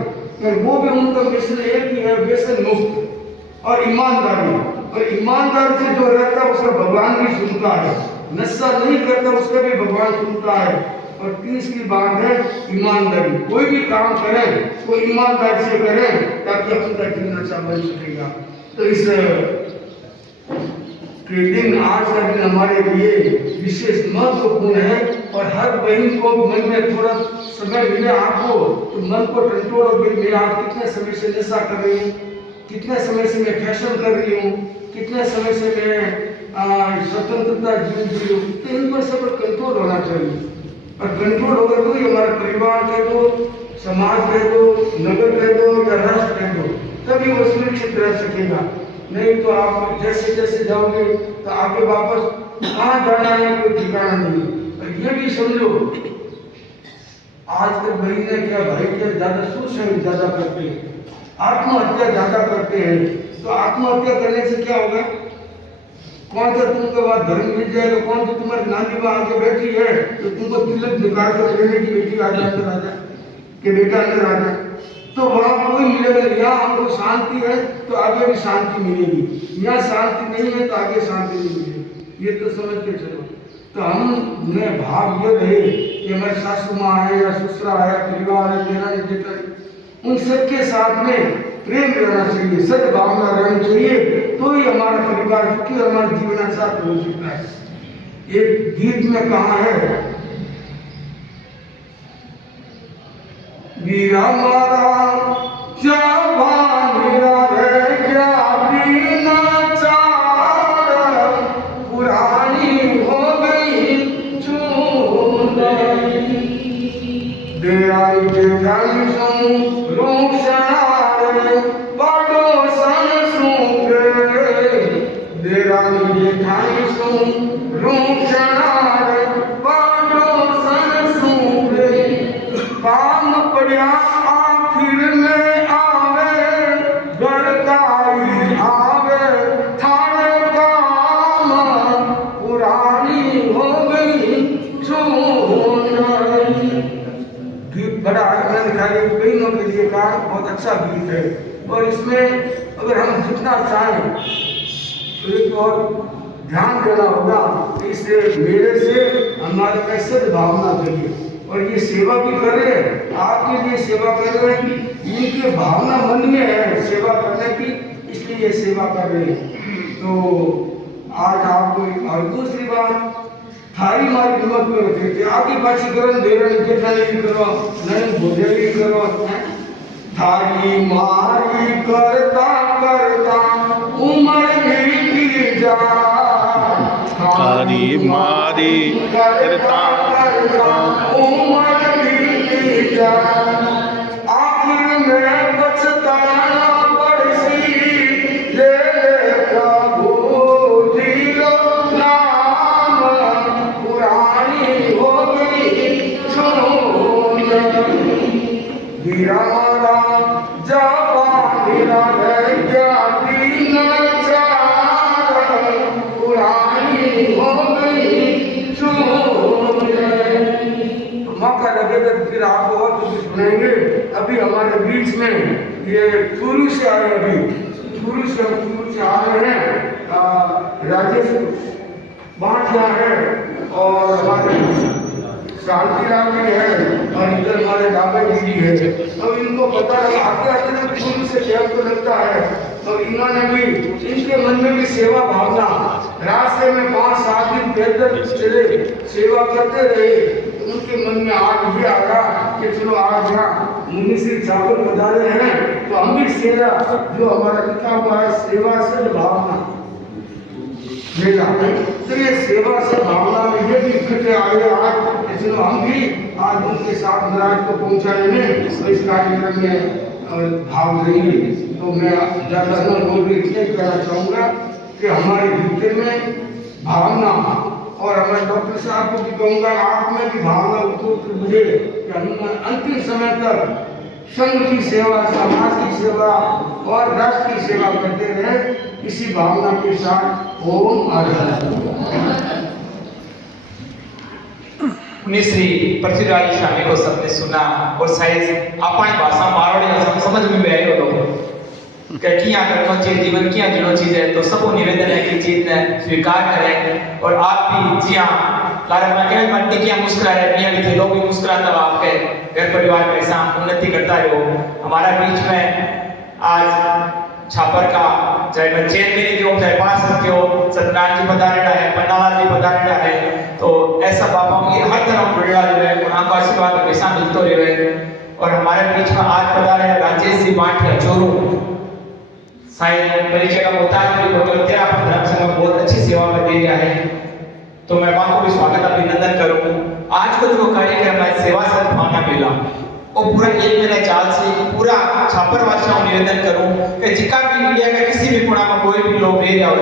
वो भी उनका मिशन एक ही है, व्यसन मुक्त और ईमानदारी। और ईमानदारी से जो रहता है उसका भगवान भी सुनता है, नशा नहीं करता उसका भी भगवान सुनता है। और तीसरी बात है ईमानदारी। कोई भी काम करें वो ईमानदारी से करें ताकि अपना जीवन अच्छा बन सकेगा। तो इस के दिन, आज का दिन हमारे लिए विशेष महत्वपूर्ण है। और हर बहन को मन में थोड़ा समय मिले आपको तो मन को कंट्रोल, और मैं आप कितने समय से नशा कर रही हूँ, कितने समय से मैं फैशन कर रही हूँ, कितने समय से मैं स्वतंत्रता जीवन जी रही हूँ, तो इन पर सब कंट्रोल होना चाहिए। और कंट्रोल होगा तो हमारा परिवार कह दो, समाज कह दो, नगर कह दो या राष्ट्र कह दो, तभी वो सुरक्षित रह सकेगा। नहीं तो आप जैसे जैसे जाओगे तो आगे वापस कहाँ जाना है कोई ठिकाना नहीं। और ये भी समझो, आज के महीने क्या भाई क्या ज्यादा सुसाइड ज्यादा करते हैं, आत्महत्या ज्यादा करते हैं। तो आत्महत्या करने से क्या होगा? कौन सा तुमके बाद धर्म मिल जाएगा? कौन सा तुम्हारी नानी माँ आके बैठी है तो तुमको तिलक निकाल कर लेने की बेटी आ जाए अंदर आ जाए कि बेटा अंदर आ जाए, तो वहाँ कोई मिलेगा। यहाँ हमको शांति है तो आगे भी शांति मिलेगी, यहाँ शांति नहीं है तो आगे शांति नहीं मिलेगी। ये तो समझ के चलो। तो हम भाव ये रहे ये हमारे सासू माँ है या ससुरा है, परिवार है, मेरा जेठा, उन सबके साथ में प्रेम रहना चाहिए, सद्भावना रहनी चाहिए, तो ही हमारा परिवार सुखी और हमारा जीवन साथ हो सकता है। एक गीत में कहा है, वीरा मारा जवान रह गया बिना चार, पुरानी हो गई चूनरी, देराई के धन सुन रूप सनारे, बाडो सन सूखे, देराई के धन सुन रूप सनारे, बाडो सन सूखे, काम पड़िया आखिर में आवे, गड़काई आवे थाने काम, पुरानी हो गई चूनरी। गीत बड़ा आनंदकारी बहनों के लिए का बहुत अच्छा गीत है, और इसमें अगर हम जितना चाहें तो एक और ध्यान देना होगा, इससे मेरे से हमारे कैसे भावना चाहिए, और ये सेवा भी कर रहे हैं, आपके लिए सेवा कर रहे हैं, इनकी भावना मन में है सेवा करने की, इसलिए ये सेवा कर रहे हैं। तो आज आपको और दूसरी बात, थारी मारी हिम्मत में होती थी, आगे पाछी करो, देरण जेठानी करो, नहीं भोजली करो, थारी मारी करता करता उम्र बीती जा, थारी मारी करता उम्र बीती जा, आखिर में पछताना पड़सी, ले ले प्रभु जी लो नाम, पुरानी हो गई चूनरी, वीरा मारा जवान रह गया बिना चार, पुरानी हो गई चूनरी। मौका लगेगा तो फिर आपको और कुछ सुनाएंगे। अभी हमारे बीच में ये चूरू से आए, अभी चूरू से आ रहे हैं राजेश बांटिया है, और हमारे शांति राम भी है, और इधर हमारे दादा जी भी है। तो इनको पता है आगे आगे चूरू से टाइम तो लगता है, तो इन्होंने भी, इनके मन में भी सेवा भावना, रास्ते में 5-7 दिन पैदल चले सेवा करते रहे, तो उनके मन में आज ये आया कि चलो आज यहाँ मुनि श्री छापर पधारे हैं, तो हम भी सेवा, जो हमारा लिखा हुआ है सेवा सद्भावना मेला, तो ये सेवा सद्भावना में ये भी इकट्ठे आए आज, चलो हम भी आज उनके साथ महाराज को पहुँचाएंगे, तो इस कार्यक्रम में भाग लेंगे। तो मैं ज़्यादा न बोल रही इसलिए कहना चाहूँगा कि हमारे हृदय में भावना, और हमारे डॉक्टर साहब को भी कहूँगा आप में भी भावना उत्तर मुझे कि हम अंतिम समय तक संघ की सेवा, समाज की सेवा और राष्ट्र की सेवा करते रहे, इसी भावना के साथ ओम आराधना। श्री पृथ्वीराज स्वामी को सबने सुना, और शायद अपनी भाषा मारवाड़ी समझ में भी आई हो क्या करना चाहिए, जीवन क्या जीवन चीज है, तो सबको निवेदन है कि चीज ने स्वीकार करें। और आप भी जी हाँ, मंडी क्या मुस्कुरा रहे, मियाँ भी थे, लोग भी मुस्कुरा, तब आपके घर परिवार में ऐसा उन्नति करता रहो। हमारा बीच में आज छापर का चाहे मैं चेयरमैन की हो, चाहे पार्षद की हो, सत्यनारायण जी पधारेड़ा है, पंडाला जी पधारेड़ा है, तो ऐसा बाबा की हर तरफ जुड़ेड़ा रहे, उनका आशीर्वाद हमेशा मिलते रहे। और हमारे बीच में आज पधारे हैं राजेश जी बांटिया चोरू, शायद परिचय का मुताबिक भी होटल तेरा धर्म संघ में बहुत अच्छी सेवा में दे रहा है, तो मैं वहां को भी स्वागत अभिनंदन करूं। आज को जो कार्यक्रम है सेवा सद्भावना मेला, और पूरा 1 महीने चाल से पूरा छापर वासियों को निवेदन करूं कि जिका भी इंडिया के किसी भी कोना में कोई भी लोग रह रहा हो,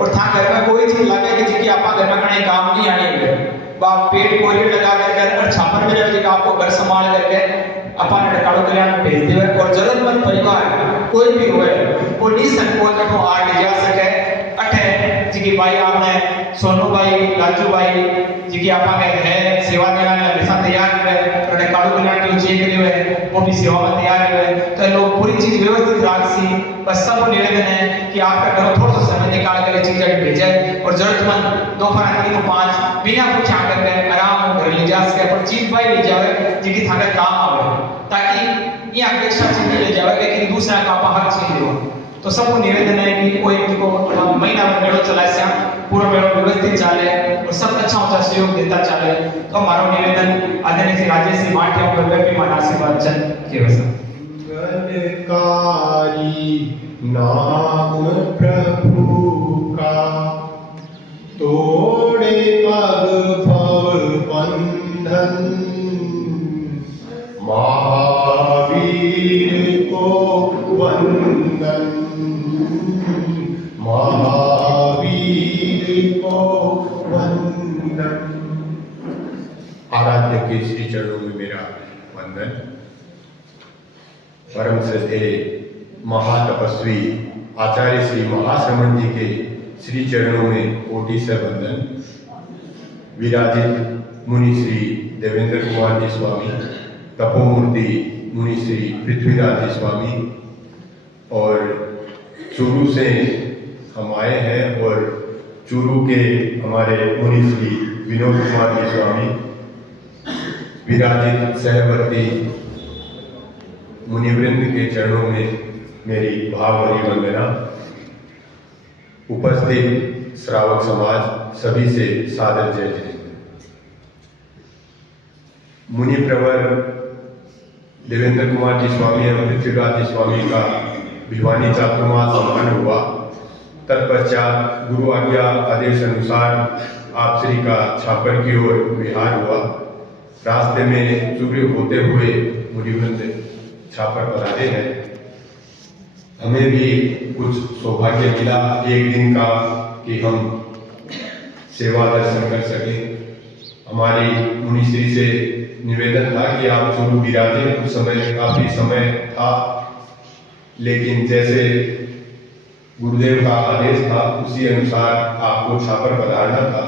और था घर में कोई चीज लगे कि जिकी आपा घर में कहीं काम नहीं आने हुए, बाप पेट कोरियर लगा कर और छापर में रह जिका आपको घर संभाल करके अपन काड़ो कल्याण में भेज देवे। और जरूरतमंद परिवार कोई भी होए, वो निसंकोच को आगे जा सके, अठे जी की भाई आपने सोनू भाई लालचू भाई जी की आपा के है सेवा देना में हमेशा तैयार हुए और काड़ू कल्याण जो चेक करे हुए वो भी सेवा में तैयार हुए तो लोग पूरी चीज व्यवस्थित राख सी। बस सब निवेदन है कि आपका घरों थोड़ा सा समय निकाल कर चीज भेजे और जरूरतमंद दोपहर 3 को 5 बिना कुछ आकर के आराम घर ले जा सके पर चीज भाई ले जावे जी की थाके काम आवे ताकि ये अपेक्षा चीज ले जावे लेकिन दूसरा का आपा हर चीज देवा। तो सबको निवेदन है कि कोई को महीना भर मेड़ो चलाए से पूरा मेड़ो व्यवस्थित चले और सब अच्छा ऊंचा सहयोग देता चले। तो हमारा निवेदन आदरणीय श्री राजेश जी माटिया पर भी माना से वचन के वसा नाम प्रभु का तोड़े पग भव बंधन महावीर को वंदन महावीर को वंदन। आराध्य के श्री चरणों में मेरा वंदन। परम श्रद्धेय महातपस्वी आचार्य श्री महाश्रमण जी के श्री चरणों में कोटि से वंदन। विराजित मुनि श्री देवेंद्र कुमार जी स्वामी, तपोमूर्ति मुनि श्री पृथ्वीराज जी स्वामी और चूरू से हम आए हैं और चूरू के हमारे मुनि श्री विनोद कुमार जी स्वामी, विराजित सहवर्ती मुनिवृंद के चरणों में मेरी भावभरी वंदना। उपस्थित श्रावक समाज सभी से सादर जय जय। मुनि प्रवर देवेंद्र कुमार जी स्वामी एवं पृथ्वीराज जी स्वामी का भिवानी चातुर्मास सम्पन्न हुआ। तत्पश्चात गुरु आज्ञा आदेश अनुसार आप श्री का छापर की ओर विहार हुआ। रास्ते में चूरू होते हुए मुनिवृंद छापर पधारे हैं। हमें भी कुछ सौभाग्य मिला एक दिन का कि हम सेवा दर्शन कर सकें। हमारी मुनिश्री से निवेदन था कि आप चूरू विराजे, उस समय काफी समय था लेकिन जैसे गुरुदेव का आदेश था उसी अनुसार आपको छापर पधारना था।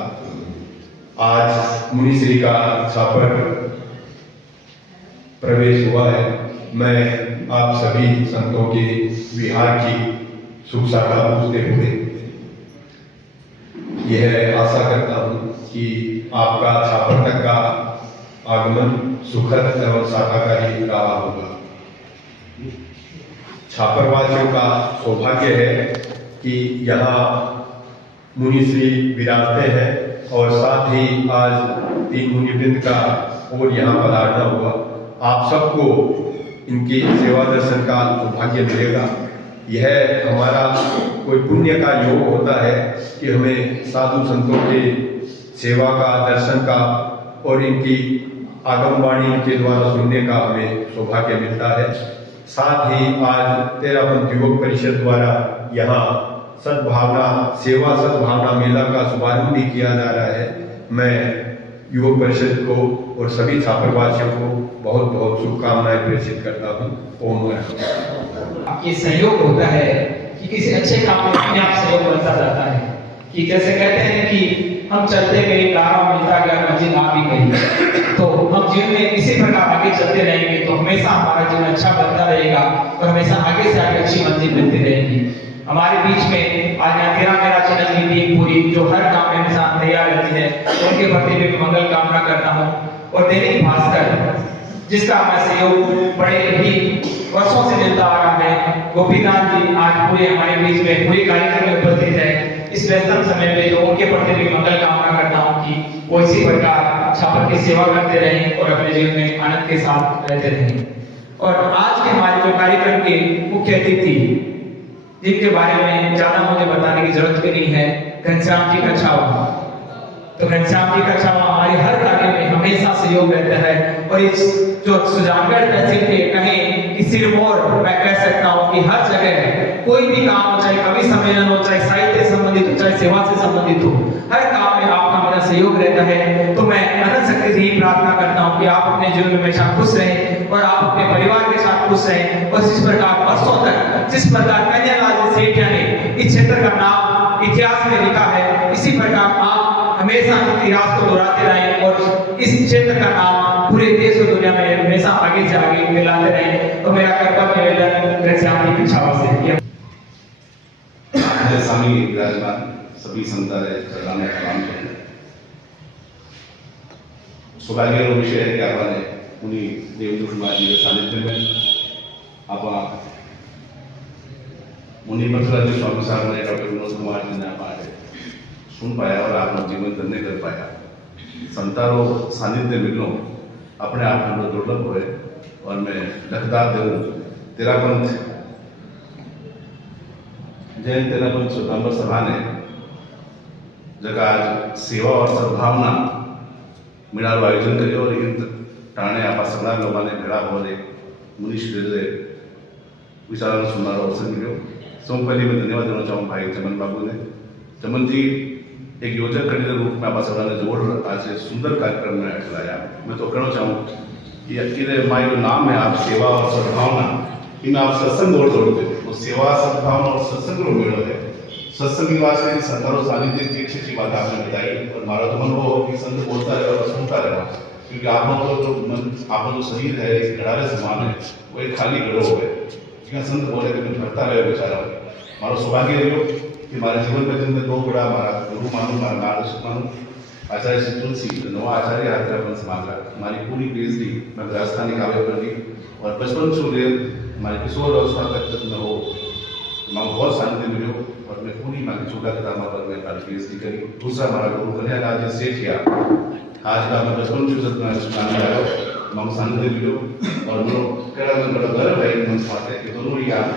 आज मुनिश्री का छापर प्रवेश हुआ है। मैं आप सभी संतों के विहार की सुख शाखा पूछते हुए यह आशा करता हूँ कि आपका छापर तक का आगमन सुखद एवं शाखाकारी रहा होगा। छापरवासियों का सौभाग्य है कि यहाँ मुनिश्री विराजते हैं और साथ ही आज 3 मुनिवृंद का और यहाँ पधारना हुआ। आप सबको इनकी सेवा दर्शन का सौभाग्य मिलेगा। यह हमारा कोई पुण्य का योग होता है कि हमें साधु संतों के सेवा का, दर्शन का और इनकी आगमवाणी के द्वारा सुनने का हमें सौभाग्य मिलता है। साथ ही आज 13 पंथ युवक परिषद द्वारा यहाँ सद्भावना सेवा सद्भावना मेला का शुभारंभ भी किया जा रहा है। मैं युवक परिषद को और सभी छापरवासियों को बहुत बहुत शुभकामनाएं प्रेषित करता हूँ। ओम नमः। ये सहयोग होता है कि किसी अच्छे काम में अपने आप सहयोग बनता जाता है कि जैसे कहते हैं कि हम चलते गए गारा मिलता गया मंजिल आ भी गई। तो हम जीवन में इसी प्रकार आगे चलते रहेंगे तो हमेशा हमारा जीवन अच्छा बनता रहेगा और हमेशा आगे से आगे अच्छी मंजिल मिलती रहेगी। हमारे बीच में आज यहाँ तेरा मेरा चैनल की टीम पूरी जो हर काम में हमेशा तैयार रहती है उनके प्रति भी मंगल कामना करता हूँ। और दैनिक भास्कर जिसका मैं सहयोग बड़े ही वर्षों से मिलता आ रहा है, गोपीनाथ जी आज पूरे हमारे बीच में पूरे कार्यक्रम में उपस्थित है। इस व्यस्तम समय में तो उनके प्रति भी मंगल कामना करता हूँ कि वो इसी प्रकार छापर की सेवा करते रहें और अपने जीवन में आनंद के साथ रहते रहें। और आज के हमारे जो कार्यक्रम के मुख्य अतिथि जिनके बारे में ज्यादा मुझे बताने की जरूरत भी नहीं है, घनश्याम जी का छावा। तो घनश्याम जी का छावा हमारे हर कार्य में हमेशा सहयोग रहता है। और इस जो सुजानगढ़ तहसील के कहें कि सिरमौर मैं कह सकता हूँ कि हर जगह कोई भी काम हो, चाहे कवि सम्मेलन हो, चाहे साहित्य से संबंधित हो, चाहे सेवा से संबंधित हो, हर काम में आपका मेरा सहयोग रहता है। तो मैं अनंत शक्ति से ही प्रार्थना करता हूँ कि आप अपने जीवन में हमेशा खुश रहें और आप अपने परिवार के साथ खुश रहें। और इस प्रकार वर्षों तक जिस प्रकार कन्हैयालाल सेठिया ने इस क्षेत्र का नाम इतिहास में लिखा है। इसी प्रकार आप हमेशा इतिहास को दोहराते रहें और इस क्षेत्र का नाम पूरे देश और दुनिया में हमेशा आगे से आगे फैलाते रहें। तो मेरा कर्तव्य निवेदन वैसे आपकी इच्छा से स्वामी विराजमान सभी संतारे चरणों में प्रणाम करें। सौभाग्य विषय है कि आपने उन्हीं देवेंद्र कुमार जी के सानिध्य में आप मुनि पथराज स्वामी साहब ने डॉक्टर विनोद कुमार जी ने आप सुन पाया और आपने जीवन धन्य कर पाया। संतारो सानिध्य मिलो अपने आप में दुर्लभ हुए और मैं लखदार देऊँ तेरा पंथ जैन तेरा पंथ स्वतंत्र सभा ने जगह आज सेवा और सद्भावना मेळावं आयोजन करियो और इन ठाणे आप सगळ्या लोकांनी भेळा होऊन एक मनीष वेगळे विचारांना सुनणारा अवसर मिळो। सबसे पहले मैं धन्यवाद देना चाहूँ भाई चमन बाबू ने। चमन जी एक योजक करने के रूप में आप सगळ्यांना जोड़ आज सुंदर कार्यक्रम में चलाया। मैं तो कहना चाहूँ कि अकेले हमारा जो नाम है आप सेवा और सद्भावना इनमें आप सत्संग जोड़ते तो सेवा सद्भावना और सत्संग रो मेलो है। सत्संग की वास्ते संतारों सानिध्य की अच्छी बात आपने बताई और हमारा तो मन हो कि संत बोलता रहेगा और सुनता रहेगा, क्योंकि आप जो मन आप जो शरीर है इस घड़ा के समान है वो एक खाली घड़ो है। क्या संत बोले कि मैं भरता रहे बेचारा हमारा सौभाग्य रहो कि हमारे जीवन में जिनमें दो बड़ा हमारा गुरु मानू हमारा मार्गदर्शक मानू आचार्य श्री तुलसी नवा आचार्य यात्रा समाज हमारी पूरी पीएचडी मैं राजस्थानी काव्य पर ली और बचपन से ले हमारे किशोर अवस्था तक न हो मैं बहुत शांति मिलो और मैं पूरी हमारी छोटा किताब पर मैं पीएचडी करी। दूसरा हमारा गुरु कन्यालाल जी सेठ किया आज का मैं बचपन से मैं सुनाने आया मैं शांति मिलो और मैं कहना मैं बड़ा गर्व है मन पाते कि दोनों ही आप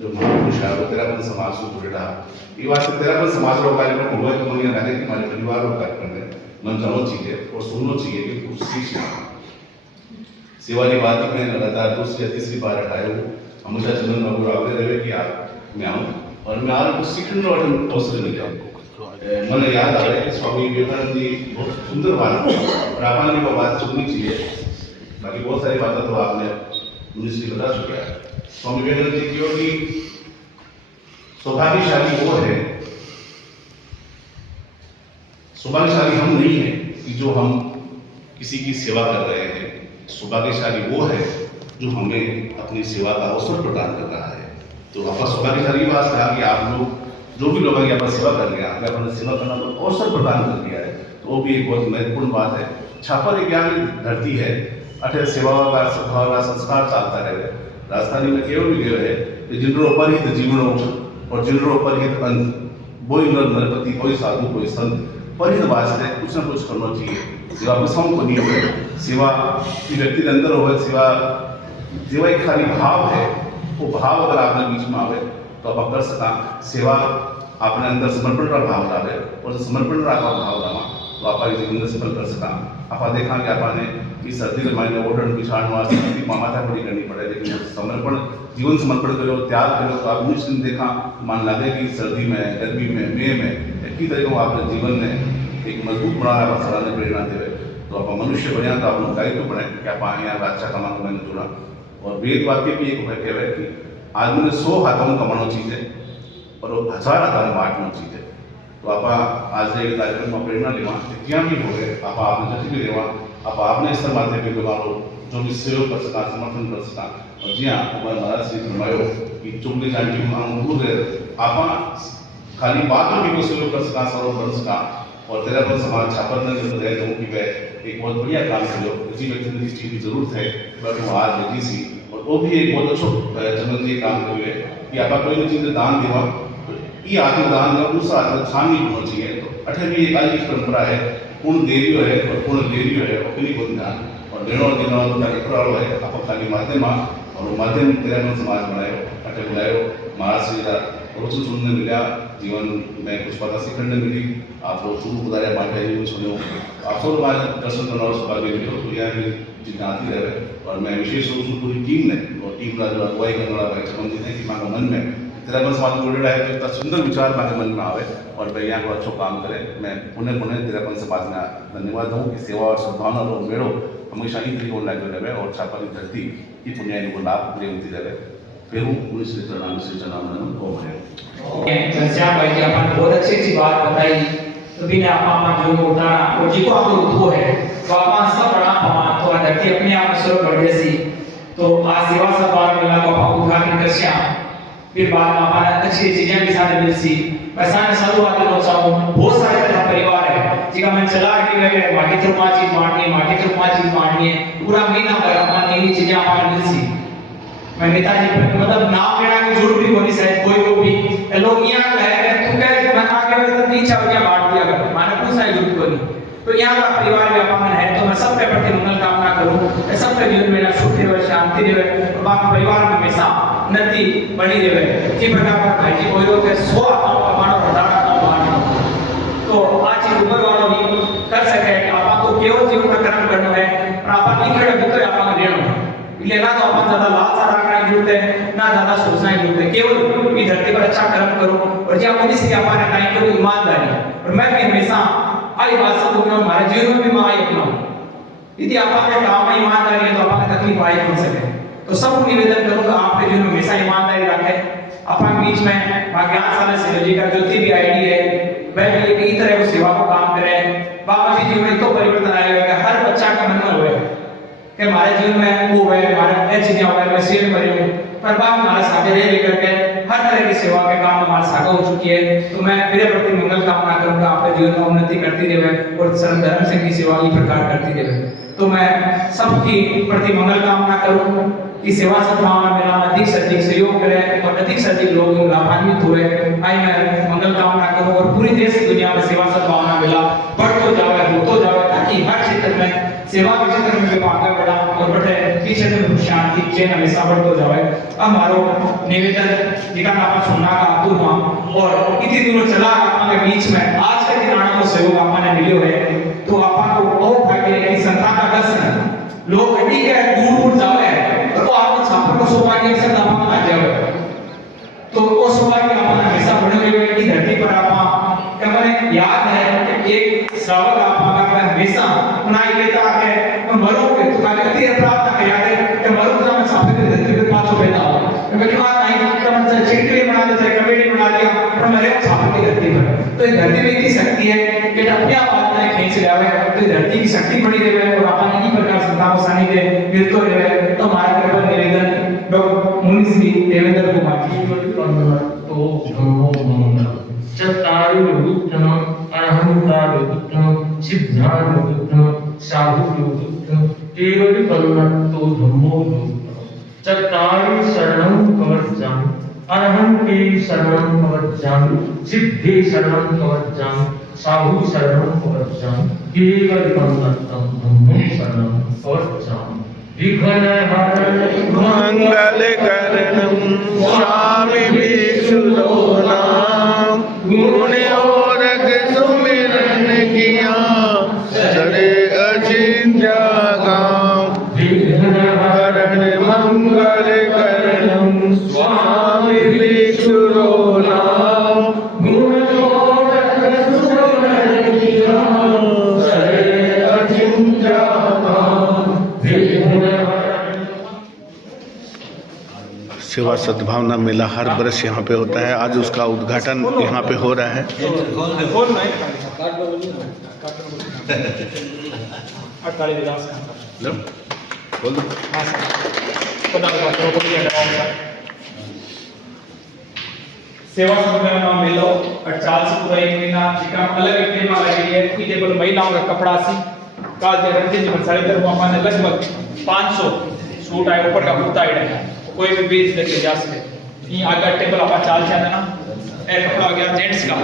जो महापुरुष है वो तेरापन समाज से जुड़ेगा। ये वास्ते तेरापन समाज का कार्यक्रम हुआ तो मुझे लगे कि हमारे परिवार का कार्यक्रम है मन जानो चाहिए और सुनना चाहिए कि कुछ सीखना सेवा की बात में लगातार दूसरी या तीसरी बार हटाए हूँ हमेशा चंदन बाबू आगे रहे कि आप मैं आऊँ और मैं आज कुछ सीखने और अवसर मिल जाऊँ। मन याद आ रहा है कि स्वामी विवेकानंद जी बहुत सुंदर बात और आपने वो बात सुननी चाहिए। बाकी बहुत सारी बातें तो आपने मुझे बता चुका है। स्वामी विवेकानंद जी की कि सौभाग्यशाली वो है, सौभाग्यशाली हम नहीं है कि जो हम किसी की सेवा कर रहे हैं, सौभाग्यशाली वो है जो हमें अपनी सेवा का अवसर प्रदान कर रहा है। तो आपका सौभाग्यशाली बात है कि आप लोग जो भी लोग यहाँ पर सेवा कर रहे हैं आपने अपने सेवा करना तो अवसर प्रदान कर दिया है, तो वो भी एक बहुत महत्वपूर्ण बात है। छापर एक ज्ञान धरती है अठे सेवा का सद्भाव का संस्कार चलता रहे। राजस्थानी में केवल भी गए है कि जिनरो परिहित जीवनो और जिनरो परिहित अंत बोई नरपति कोई साधु कोई संत परिहित वास्ते कुछ ना कुछ करना चाहिए। सेवा में सम को नहीं हो सेवा की व्यक्ति के अंदर हो सेवा एक खाली भाव है, वो भाव अगर आपने बीच में आवे तो आप कर सका सेवा अपने अंदर समर्पण का भाव लावे और समर्पण का भाव लावा तो आप जीवन में सफल कर सका। आप देखा कि आपने इस सर्दी के महीने ओढ़न पिछाड़ वास्ते माता पूरी करनी पड़े, लेकिन समर्पण जीवन समर्पण करो त्याग करो तो आप निश्चित देखा मान लगे कि सर्दी में गर्मी में मई में एक ही तरीके आपने जीवन में एक मजबूत बनाया आप सराहने प्रेरणा दे तो आप मनुष्य बने तो आप दायित्व बने कि आप यहाँ अच्छा कमाना मैंने जुड़ा। और वेद वाक्य भी एक कह है कि आदमी ने 100 हाथों में कमाना चाहिए और 1000 हाथों में बांटना चाहिए। तो आप आज एक कार्यक्रम में प्रेरणा लेवा क्या भी हो गए आप आपने जैसे भी लेवा आप आपने इस माथे पे मारो जो भी सहयोग कर सका समर्थन कर सका। और जी हाँ हमारे महाराज श्री फरमायो कि चुगली जानती अनुकूल है आप खाली बात में भी सहयोग कर सका सर्व कर सका और तेरापन समाज छापर ने जो बताया दूँ कि वह एक बहुत बढ़िया काम करो किसी व्यक्ति में जिस चीज़ की जरूरत है वह वो आज लगी सी और वो भी एक बहुत अच्छा चंदन जी काम करे कि आप कोई भी चीज़ दान देवा तो ये आत्मदान में दूसरा आत्मदान नहीं होना चाहिए। तो अठे भी एक आज परंपरा है पूर्ण देवियो है और पूर्ण देवियो है अपनी को ध्यान और देनो दिनो है आप खाली माध्यम और माध्यम तेरापन समाज बनाए अठे बुलायो महाराज श्री रोचन सुनने मिला जीवन में कुछ पता सीखने मिली आप लोग शुरू बताया बांटे सुने आप सब हमारे दर्शन करना और सौभाग्य मिले तो यह जितना आती रहे। और मैं विशेष रूप से पूरी टीम ने और टीम का जो अगुवाई करने वाला भाई चमन जी ने कि माँ का मन में तेरापन समाज जुड़े रहे तो इतना सुंदर विचार माँ के मन में आवे और भाई यहाँ को अच्छा काम करे। मैं पुनः पुनः तेरापन समाज में धन्यवाद दूँ कि सेवा और सद्भावना और मेड़ो हमेशा ही तरीकों लगे रहे और छापा की धरती की पुण्य को लाभ होती रहे। फिर श्री चरणामृतम ओम है। घनश्याम भाई जी आपने बहुत अच्छी बात बताई। तो बिना आप जो उठाना और जी को आप उठो है तो आप सब बड़ा पावन तो धरती अपने आप में स्वरूप बढ़ जैसी। तो आज सेवा सत्कार मेला को आप उद्घाटन कर श्याम फिर बाद में हमारा अच्छी चीजें भी साथ मिल सी। ऐसा ने शुरुआत करना चाहूं बहुत सारे तरह परिवार है जिका मैं चला के वे माटी तो पांच चीज बांटनी है पूरा महीना भर हमारी नई चीजें हमारे मिल सी। मैं नेताजी मतलब नाम लेना की जरूरत भी होनी चाहिए कोई को भी लोग यहां है तू कह मैं आके वे तो 3-4 रुपया बांट दिया कर माने कुछ नहीं जरूरत होनी। तो यहाँ का परिवार व्यापार है तो मैं सबके प्रति मंगल कामना करूं सबके जीवन में सुख रहे शांति रहे और परिवार में हमेशा उन्नति बनी रहे। इसी प्रकार का भाई जी कोई लोग 100 कमाना बढ़ाना तो आज ऊपर वालों ही कर सके आपको केवल जीवन का कर्म करना है और आप निकले भीतर आप लेना इसलिए ना तो अपन ज्यादा लालसा रखना की जरूरत है ना ज्यादा सोचना की जरूरत है। केवल इस धरती पर अच्छा कर्म करो और जब पुलिस की हमारे टाइम को ईमानदारी और मैं भी हमेशा आई बात सब लोग हमारे जीवन में भी मैं आई अपनाऊं यदि आपके काम में ईमानदारी है तो आपको तकलीफ आई हो सके। तो सबको निवेदन करूंगा आपके जीवन में हमेशा ईमानदारी रखें। अपन बीच में भाग्यान साल से जी का ज्योति भी आईडी है वह भी एक तरह को सेवा को काम करे बाबा जी जीवन में तो परिवर्तन आएगा कि हर बच्चा का मन में होए कि हमारे जीवन में वो है हमारे ये चीजें हुआ मैं सेव करूं पर बाप हमारा सागे रह करके हर तरह की सेवा के काम हमारे सागा हो चुकी है। तो मैं मेरे प्रति मंगल कामना करूंगा आपके जीवन में उन्नति करती रहे और सर्व धर्म से की सेवा इस प्रकार करती रहे। तो मैं सबकी प्रति मंगल कामना करूं कि सेवा सद्भावना मेरा अधिक से अधिक सहयोग करें और अधिक से अधिक लोग लाभान्वित हुए। आई मैं मंगल कामना करूं और पूरी देश की दुनिया में सेवा सद्भावना मेला बढ़तो जावे होतो जावे ताकि हर क्षेत्र में सेवा के क्षेत्र में भी आगे बढ़ा और बढ़े इस क्षेत्र में शांति चैन हमेशा बढ़तो जावे। हमारो निवेदन निकाल आप सुनना का आतुर हुआ और इतनी दिनों चला आपके बीच में आज के दिन आने को सहयोग आपने मिले हुए तो आपको बहुत भाग्य की संतान का दर्शन लोग अभी के दूर जावे तो आपको छापर को सौभाग्य से आपको आ जावे तो वो सौभाग्य आपने हमेशा बने हुए की धरती पर आप हमें याद है कि एक श्रावक आपका हमेशा उनाई कहता है मैं मरूंगा तो काले तीर प्राप्त है याद है कि मरूंगा मैं छापर की धरती पे पाछो बैठा हूं मेरी बात नहीं तो मैं चिटकली बना दे चाहे कमेटी बना दिया पर मेरे छापर की धरती पर तो इस धरती में इतनी शक्ति है कि अपने आप में खींच ले आवे तो धरती की शक्ति बड़ी रहे और अपन इन्हीं प्रकार संतान सानी दे मिलतो रहे। तो हमारा कृपा निवेदन डॉक्टर मुनि श्री देवेंद्र कुमार जी तो धम्मो मंगल चत्तारि विभुत्तम अरहंताविभुत्तम सिद्धांतविभुत्तम साधुविभुत्तम केवल करुणतो धम्मो विभुत्तम चत्तारि शरणं कवचामि अरहंते शरणं कवचामि सिद्धे शरणं कवचामि साधु शरणं कवचामि केवल करुणतं धम्मो शरणं कवचामि विघ्नहरणं मंगलकरणं स्वामी विष्णुनाम गुणोरग सुमिरन किया चले अचिंत्य गाम विघ्नहरण मंगलकरणं स्वामी विष्णुनाम गुणोरग सुमिरन किया चले अचिंत्य गाम सेवा सद्भावना मेला हर वर्ष यहाँ पे होता है। आज उसका उद्घाटन यहाँ पे हो रहा है। सेवा सद्भावना मेलो 48 से पूरा एक महीना जिका अलग एक टेबल लगी है की टेबल महिलाओं का कपड़ा सी काल दे रंजे जी सारे तरफ अपन लगभग 500 सूट आए ऊपर का कुर्ता है कोई भी बीच लेके जा सके। ये आगे टेबल अपन चाल चाहते ना ए कपड़ा हो गया जेंट्स का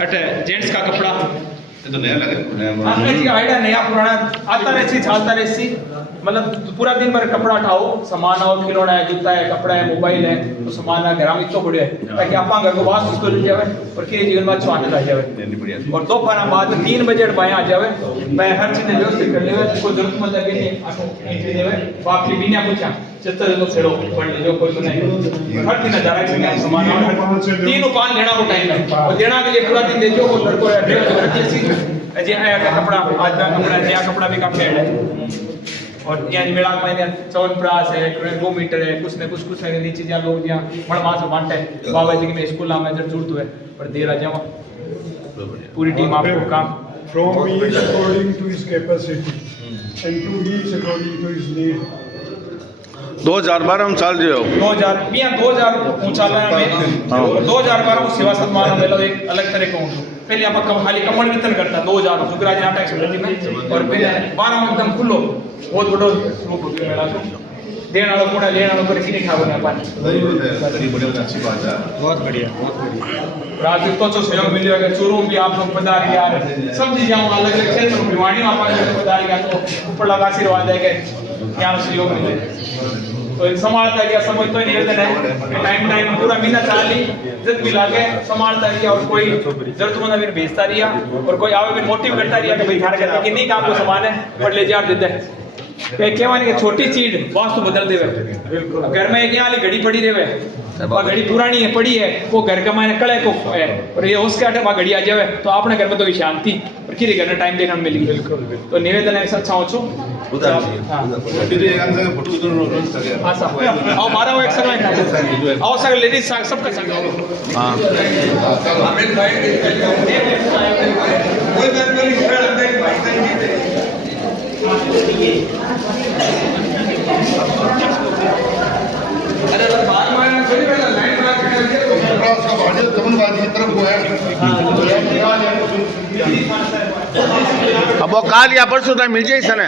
अटे जेंट्स का कपड़ा ये तो नया लगे आपने जी आइडिया नया पुराना आता रहती चलता रहती मतलब पूरा दिन भर कपड़ा उठाओ सामान आओ खिलौना है जूता है कपड़ा है मोबाइल है तो सामान है घर में तो बढ़िया है ताकि आप घर को वापस उसको ले जावे और के जीवन में छाने लग जावे और दोपहर बाद 3 बजे बाएं आ जावे मैं हर चीज व्यवस्थित कर लेवे कोई जरूरतमंद है नहीं एंट्री देवे बाप की बिना पूछा चित्र तो छेड़ो पढ़ ले जो कोई तो नहीं हर दिन नजारा चीज सामान तीन उपान लेना को टाइम है और देना के लिए पूरा दिन देखो वो लड़को ड्रेस रखी सी जे आया का कपड़ा आज का कपड़ा जे कपड़ा भी काम है और यहाँ मेला में चवनप्राश है, 2 मीटर है, कुछ है नीचे जहाँ लोग यहाँ मणमास बांटे बाबा जी में स्कूल में जब जुड़ते है पर देर जमा पूरी टीम आपको काम From me is according to his capacity, and to me is according to his need. 2012 में चल रहे हो 2000 ऊंचा में 2012 में सेवा सन्मान मेलो एक अलग तरह का होतो पहले आप खाली कमण वितरण करता 2000 जुगराज नाटक सोसाइटी में और फिर 12 में एकदम खुलो बहुत बड़ो रूप हो मेला देण वालों कोड़ा लेण वालों को किने खावो ना पानी अच्छी बात है। बहुत बढ़िया राज तो जो सहयोग मिलियो है चोरों भी आप लोग पधारी यार सब चीजें हम अलग अलग क्षेत्र में भिवाड़ी में आप पधारी का तो ऊपर लगा आशीर्वाद है कि यहाँ सहयोग मिले तो इन संभालता गया समझ तो निवेदन है टाइम पूरा महीना चाली इज्जत मिला के संभालता गया और कोई जरूरतमंद भी भेजता रहा और कोई आवे भी मोटिव करता रहा कि भाई घर कहते कि नहीं काम को सामान है पर ले जा देते हैं क्या कि छोटी चीज वास्तु बदल देवे घर में एक यहाँ वाली घड़ी पड़ी रहे और घड़ी पुरानी है पड़ी है वो घर का मैंने कड़े को है और ये उसके आटे वहाँ घड़ी आ जावे तो आपने घर में तो शांति और किसी घर में टाइम देना मिल गई तो निवेदन है अच्छा हो छो आओ मारा वो एक संग आओ सर लेडीज सबका संग अब वो काल या परसों तक मिल जाए सने